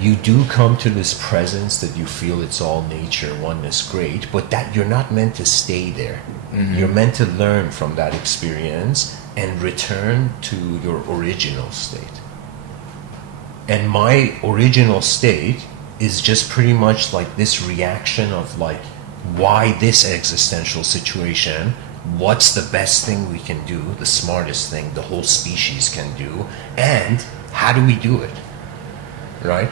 you do come to this presence that you feel it's all nature, oneness, great, but that you're not meant to stay there. You're meant to learn from that experience and return to your original state. And my original state is just pretty much like this reaction of like, why this existential situation? What's the best thing we can do? The smartest thing the whole species can do? And how do we do it? Right?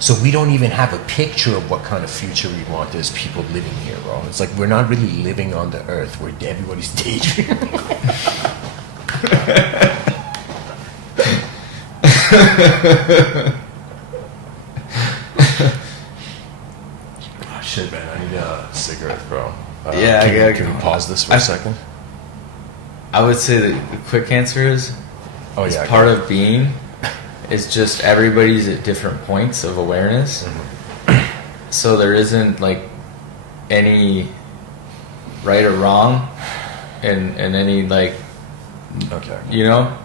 So we don't even have a picture of what kind of future we want as people living here, bro. It's like we're not really living on the earth. Everybody's daydreaming. Oh, shit, man. I need a cigarette, bro. Yeah, I gotta can go. we pause this for a second? I would say the quick answer is Oh, yeah. part of being is just everybody's at different points of awareness. So there isn't like any right or wrong and any like, Okay. you know,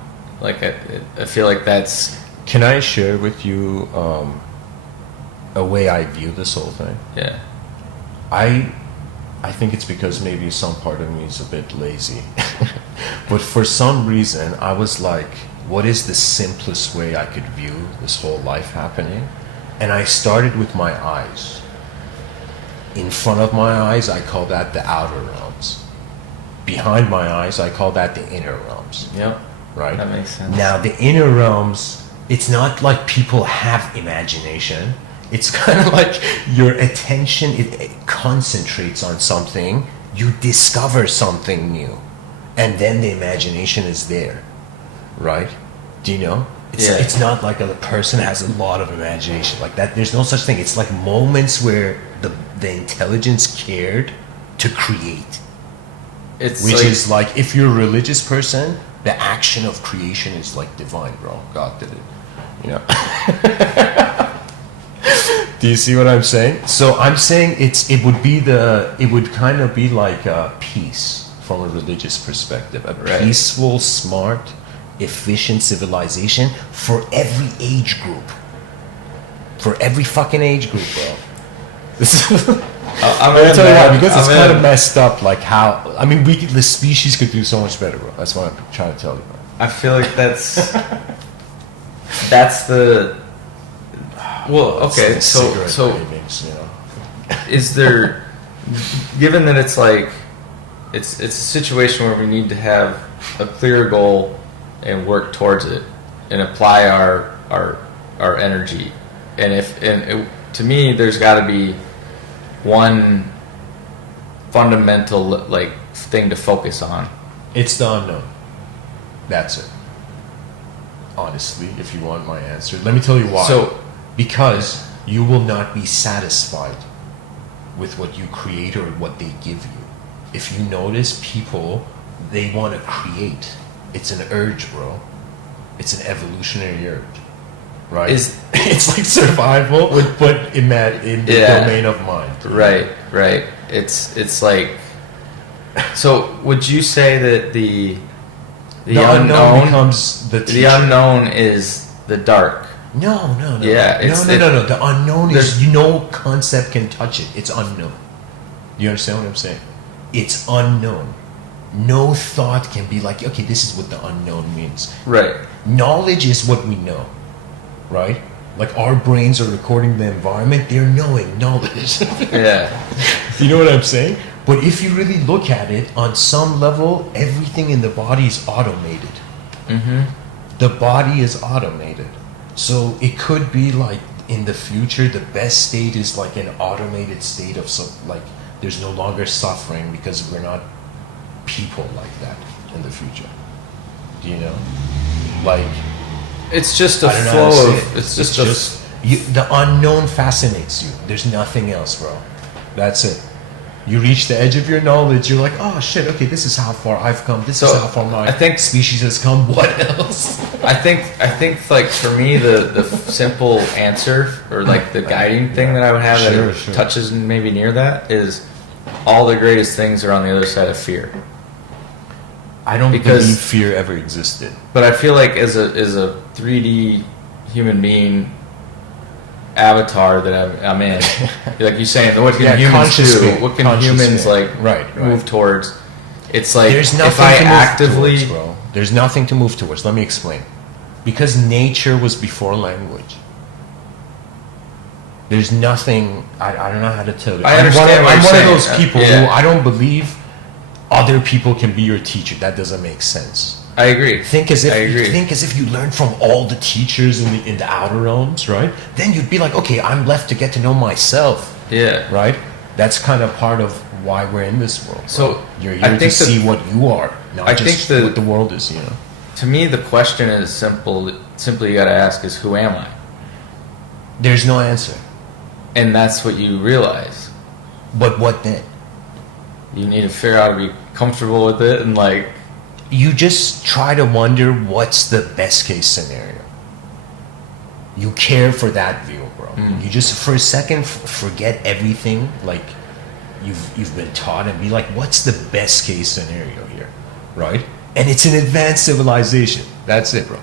Like I feel like that's Can I share with you a way I view this whole thing? yeah. I think it's because maybe some part of me is a bit lazy. But for some reason, I was like, what is the simplest way I could view this whole life happening? And I started with my eyes. In front of my eyes, I call that the outer realms. Behind my eyes, I call that the inner realms. Yep. Right? That makes sense. Now, the inner realms, it's not like people have imagination. It's kind of like your attention, it concentrates on something, you discover something new, and then the imagination is there, right? Do you know? It's not like a person has a lot of imagination like that. There's no such thing. It's like moments where the intelligence cared to create. Which is like, if you're a religious person, the action of creation is like divine, bro. God did it. You know? Do you see what I'm saying? So I'm saying it would kind of be like a peace from a religious perspective. A peaceful, smart, efficient civilization for every age group. For every fucking age group, bro. I'm gonna tell you why, because it's kind of messed up. Like how, I mean, the species could do so much better, bro. That's what I'm trying to tell you, bro. I feel like that's the. Well, okay, so cravings, you know. Is there, given that it's like, it's a situation where we need to have a clear goal and work towards it and apply our energy, and to me, there's got to be one fundamental like thing to focus on. It's the unknown. That's it. Honestly, if you want my answer, let me tell you why. Because you will not be satisfied with what you create or what they give you. If you notice, people, they want to create. It's an urge, bro. It's an evolutionary urge, right? It's like survival, but in the domain of mind. Right. It's like. So, would you say that the unknown becomes the teacher? The unknown is the dark. No. Yeah, no. The unknown is, concept can touch it. It's unknown. You understand what I'm saying? It's unknown. No thought can be like, okay, this is what the unknown means. Right. Knowledge is what we know, right? Like our brains are recording the environment, they're knowing knowledge. Yeah. You know what I'm saying? But if you really look at it, on some level, everything in the body is automated. Mm-hmm. The body is automated. So it could be like in the future, the best state is like an automated state of like there's no longer suffering because we're not people like that in the future. Do you know? Like it's just a flow of it's just the unknown fascinates you. There's nothing else, bro. That's it. You reach the edge of your knowledge, you're like, oh shit, okay, this is how far I've come. This is how far my species has come. What else? I think like for me the simple answer or like the guiding thing that I would have that touches maybe near that is all the greatest things are on the other side of fear. I don't believe fear ever existed. But I feel like as a 3D human being avatar that I'm in, like you're saying, what can humans do? What can humans move towards? It's like there's nothing if I actively, bro. There's nothing to move towards. Let me explain. Because nature was before language. There's nothing. I don't know how to tell you. I understand. I'm one of those people who I don't believe other people can be your teacher. That doesn't make sense. I agree. Think as if you learned from all the teachers in the outer realms, right? Then you'd be like, okay, I'm left to get to know myself. Yeah. Right? That's kind of part of why we're in this world. So right? You're here to see what you are, not just what the world is, you know. To me, the question is simple. Simply, you got to ask is, who am I? There's no answer. And that's what you realize. But what then? You need to figure out to be comfortable with it and like. You just try to wonder what's the best case scenario. You care for that view, bro. You just for a second forget everything like you've been taught and be like, what's the best case scenario here, right? And it's an advanced civilization. That's it, bro.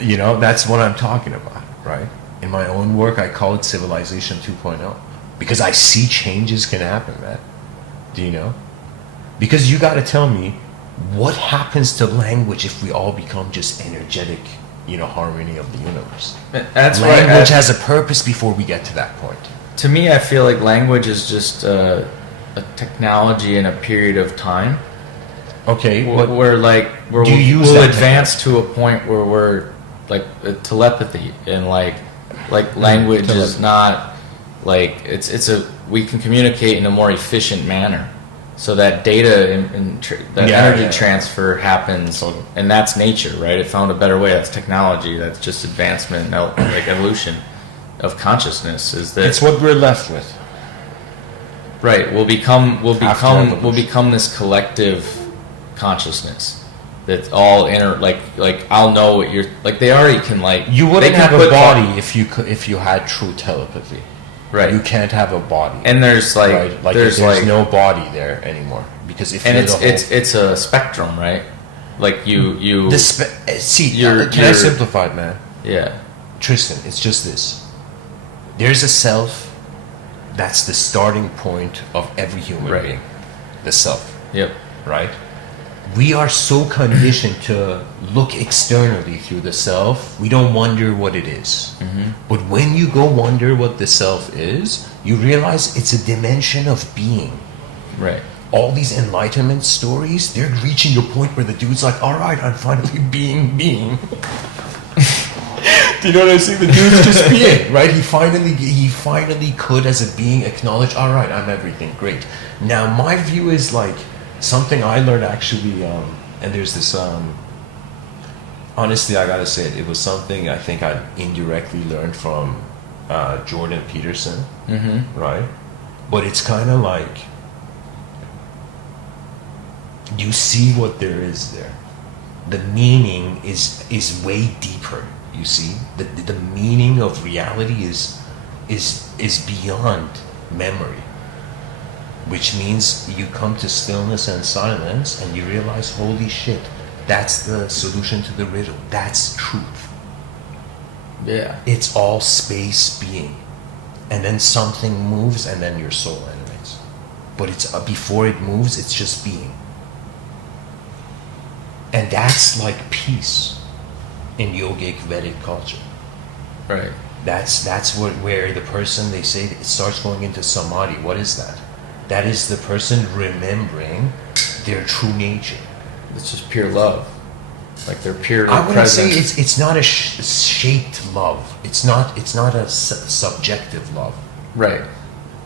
You know, that's what I'm talking about, right? In my own work, I call it Civilization 2.0 because I see changes can happen, man. Do you know? Because you got to tell me what happens to language if we all become just energetic, you know, harmony of the universe. That's Language has a purpose before we get to that point. To me, I feel like language is just a technology in a period of time. Okay, but We'll that advance to a point where we're like telepathy and like language is not like we can communicate in a more efficient manner, so that data and energy transfer happens, Totally. and that's nature, right? It found a better way. That's technology. That's just advancement, like evolution of consciousness. Is that it's what we're left with. Right? We'll become evolution. this collective consciousness that's all like I'll know what you're like. They already can like You they wouldn't can have put a body if you had true telepathy. right. You can't have a body. And there's like right? Like there's no body there anymore because if and you're it's a spectrum, right? Like you can I simplify it, man? yeah. Tristan, it's just this. There's a self that's the starting point of every human Right. being. The self, Yep. right? We are so conditioned to look externally through the self, we don't wonder what it is. Mm-hmm. But when you go wonder what the self is, you realize it's a dimension of being. Right. All these enlightenment stories, they're reaching a point where the dude's like, all right, I'm finally being. Do you know what I'm saying? The dude's just being, right? He finally could, as a being, acknowledge, all right, I'm everything, great. Now, my view is like, something I learned actually, and there's this, honestly, I gotta say it was something I think I indirectly learned from Jordan Peterson, Mm-hmm. right? But it's kind of like, you see what there is there. The meaning is way deeper, you see? The meaning of reality is beyond memory. Which means you come to stillness and silence and you realize, holy shit, that's the solution to the riddle. That's truth. Yeah. It's all space being. And then something moves and then your soul animates. But it's before it moves, it's just being. And that's like peace in yogic Vedic culture. Right. That's where the person, they say, it starts going into samadhi. What is that? That is the person remembering their true nature. It's just pure love. Like they're pure I wouldn't present. say it's not a shaped love. It's not a subjective love. Right.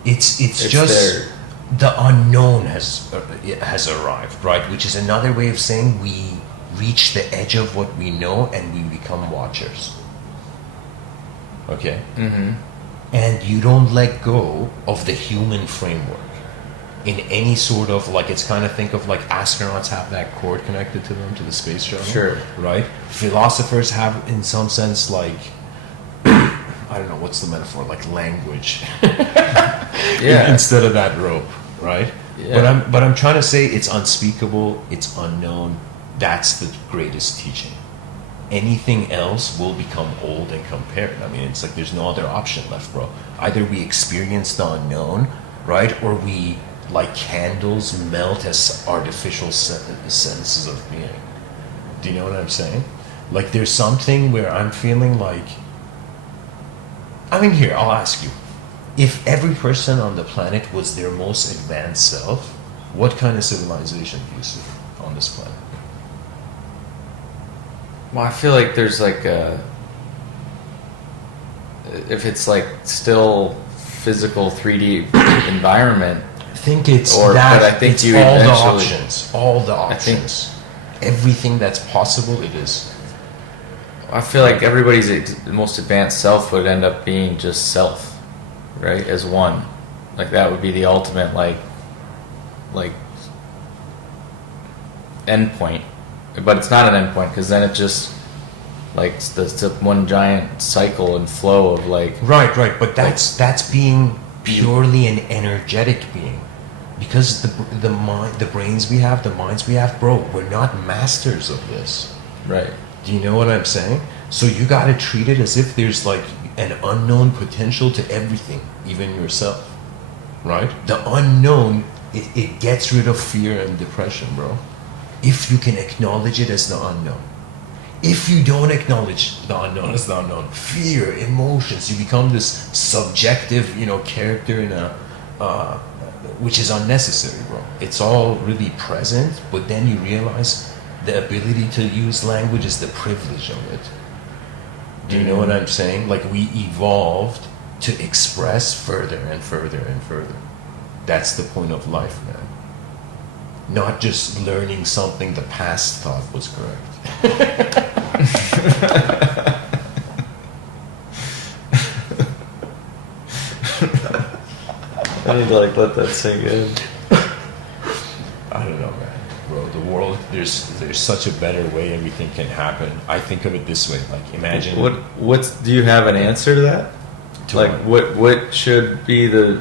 It's just there. the unknown has arrived, right? Which is another way of saying we reach the edge of what we know and we become watchers. Okay? Mm-hmm. And you don't let go of the human framework in any sort of, like, it's kind of, think of like astronauts have that cord connected to them to the space shuttle. Sure. Right? Philosophers have, in some sense, like, I don't know, what's the metaphor? Like language. Yeah. Instead of that rope, right? Yeah. But I'm trying to say it's unspeakable, it's unknown. That's the greatest teaching. Anything else will become old and compared. I mean, it's like there's no other option left, bro. Either we experience the unknown, right? Or we, like candles, melt as artificial senses of being. Do you know what I'm saying? Like there's something where I'm feeling like, I mean, here, I'll ask you. If every person on the planet was their most advanced self, what kind of civilization do you see on this planet? Well, I feel like there's like if it's like still physical 3D environment. I think it's Or- that. but I think it's you all the eventually- options. All the think- options. Everything that's possible, it is. I feel like everybody's most advanced self would end up being just self, right? As one, like that would be the ultimate like endpoint. But it's not an endpoint because then it just like it's the one giant cycle and flow of like Right. But that's being purely an energetic being. Because the mind, the brains we have, the minds we have, bro, we're not masters of this. Right. Do you know what I'm saying? So you got to treat it as if there's like an unknown potential to everything, even yourself, right? The unknown, it gets rid of fear and depression, bro. If you can acknowledge it as the unknown. If you don't acknowledge the unknown as the unknown, fear, emotions, you become this subjective, character in a, which is unnecessary, bro. It's all really present, but then you realize the ability to use language is the privilege of it. Do you know what I'm saying? Like, we evolved to express further and further and further. That's the point of life, man. Not just learning something the past thought was correct. I need to let that sink in. I don't know, man. Bro, the world, there's such a better way everything can happen. I think of it this way, like, imagine... Do you have an answer to that? To what should be the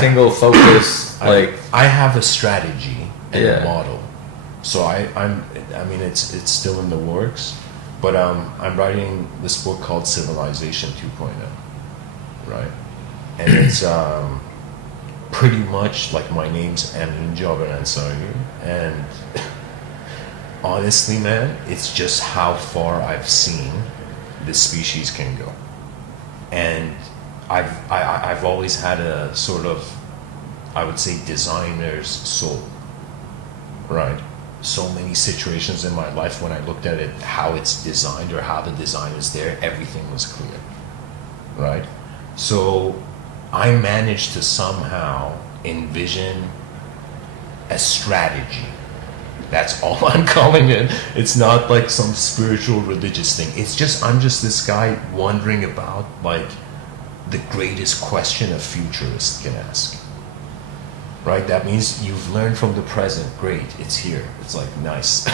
single focus, I have a strategy and Yeah. a model. So I mean, it's still in the works, but I'm writing this book called Civilization 2.0, right? And it's pretty much like, my name's Amin Jabbar Ansari, and honestly, man, it's just how far I've seen this species can go. And I've always had a sort of, I would say, designer's soul, right? So many situations in my life when I looked at it, how it's designed or how the design is there, everything was clear, right? So I managed to somehow envision a strategy. That's all I'm calling it. It's not like some spiritual religious thing. It's just, I'm just this guy wondering about, like, the greatest question a futurist can ask. Right? That means you've learned from the present. Great, it's here. It's like, nice.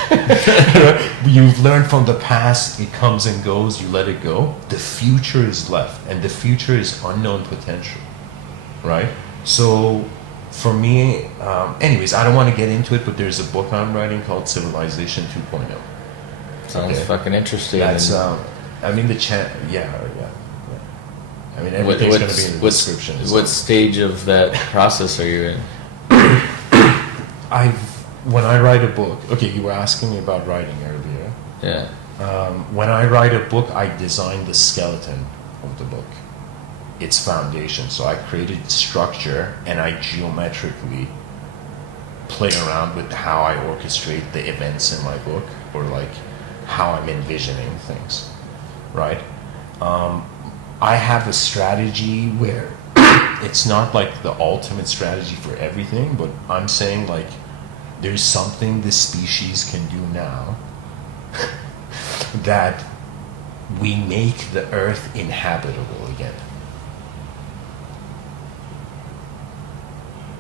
You've learned from the past. It comes and goes. You let it go. The future is left, and the future is unknown potential. Right? So, for me, anyways, I don't want to get into it, but there's a book I'm writing called Civilization 2.0. Sounds fucking interesting. That's, I mean, yeah. I mean, everything's going to be in the description. What stage of that process are you in? When I write a book, okay, you were asking me about writing earlier. Yeah. When I write a book, I design the skeleton of the book, its foundation. So I created structure, and I geometrically play around with how I orchestrate the events in my book, or like how I'm envisioning things, right? I have a strategy where it's not like the ultimate strategy for everything, but I'm saying, like, there's something this species can do now that we make the earth inhabitable again.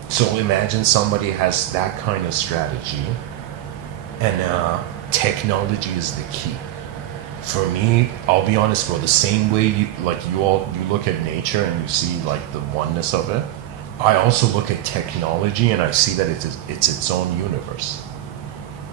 So imagine somebody has that kind of strategy, and technology is the key. For me, I'll be honest, bro, the same way you look at nature and you see, like, the oneness of it, I also look at technology and I see that it's its own universe.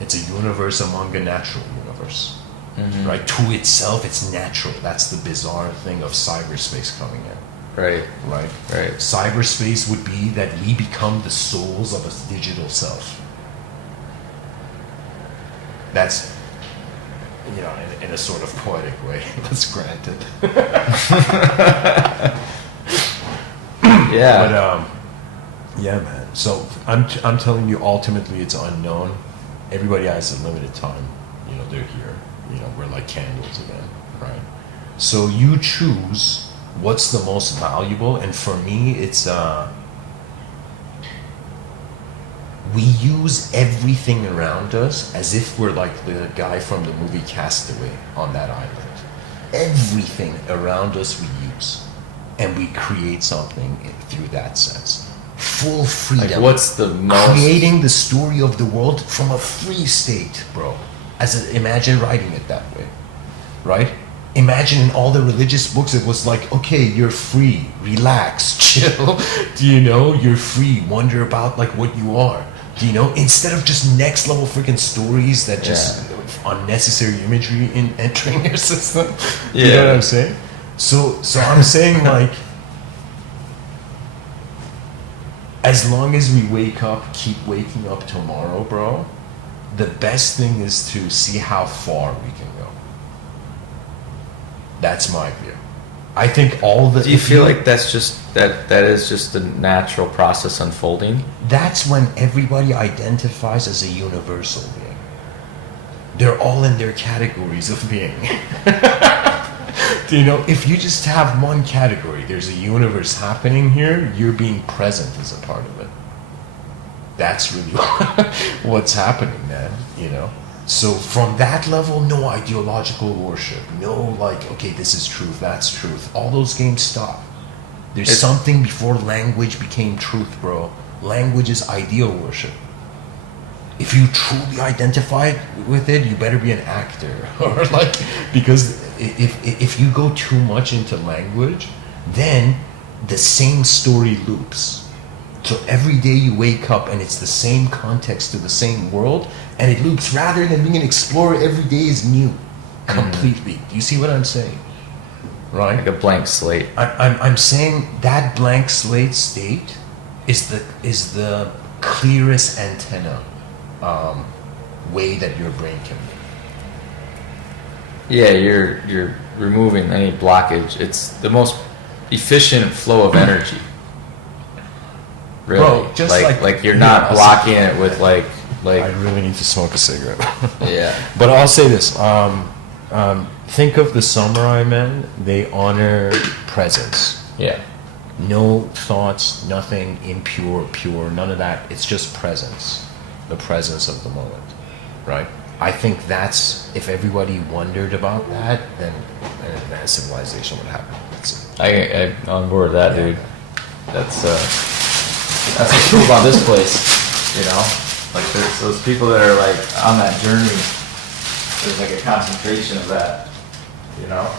It's a universe among a natural universe. Mm-hmm. Right? To itself, it's natural. That's the bizarre thing of cyberspace coming in. Right. Right? Right. Cyberspace would be that we become the souls of a digital self. That's, in a sort of poetic way. That's granted. Yeah. But yeah, man. So I'm telling you, ultimately, it's unknown. Everybody has a limited time. They're here. We're like candles again, right? So you choose what's the most valuable, and for me, it's we use everything around us as if we're like the guy from the movie Castaway on that island. Everything around us we use, and we create something through that sense. Full freedom. Like, what's the most... Creating the story of the world from a free state, bro. Imagine writing it that way, right? Imagine in all the religious books, it was like, okay, you're free, relax, chill. Do you know? You're free, wonder about like what you are. Do you know? Instead of just next level freaking stories that just unnecessary imagery in entering your system. You know what I'm saying? So I'm saying like, as long as we wake up, keep waking up tomorrow, bro, the best thing is to see how far we can go. That's my view. I think all the... Do you feel like that's just, that is just the natural process unfolding? That's when everybody identifies as a universal being. They're all in their categories of being. Do you know, if you just have one category, there's a universe happening here, you're being present as a part of it. That's really what's happening, man, you know? So from that level, no ideological worship, no like, okay, this is truth, that's truth. All those games stop. There's something before language became truth, bro. Language is ideal worship. If you truly identify with it, you better be an actor. Or like, because if you go too much into language, then the same story loops. So every day you wake up and it's the same context to the same world, and it loops. Rather than being an explorer, every day is new, completely. Do you see what I'm saying? Right? Like a blank slate. I'm saying that blank slate state is the clearest antenna way that your brain can be. Yeah, you're removing any blockage. It's the most efficient flow of energy. Really, Bro, just like you're not blocking it with like. I really need to smoke a cigarette. Yeah. But I'll say this. Think of the samurai men. They honor presence. Yeah. No thoughts, nothing impure, pure, none of that. It's just presence. The presence of the moment. Right? I think that's, if everybody wondered about that, then an advanced civilization would happen. That's it. I'm on board with that, dude. That's what's cool about this place, you know? Like, there's those people that are, like, on that journey, there's, like, a concentration of that, you know?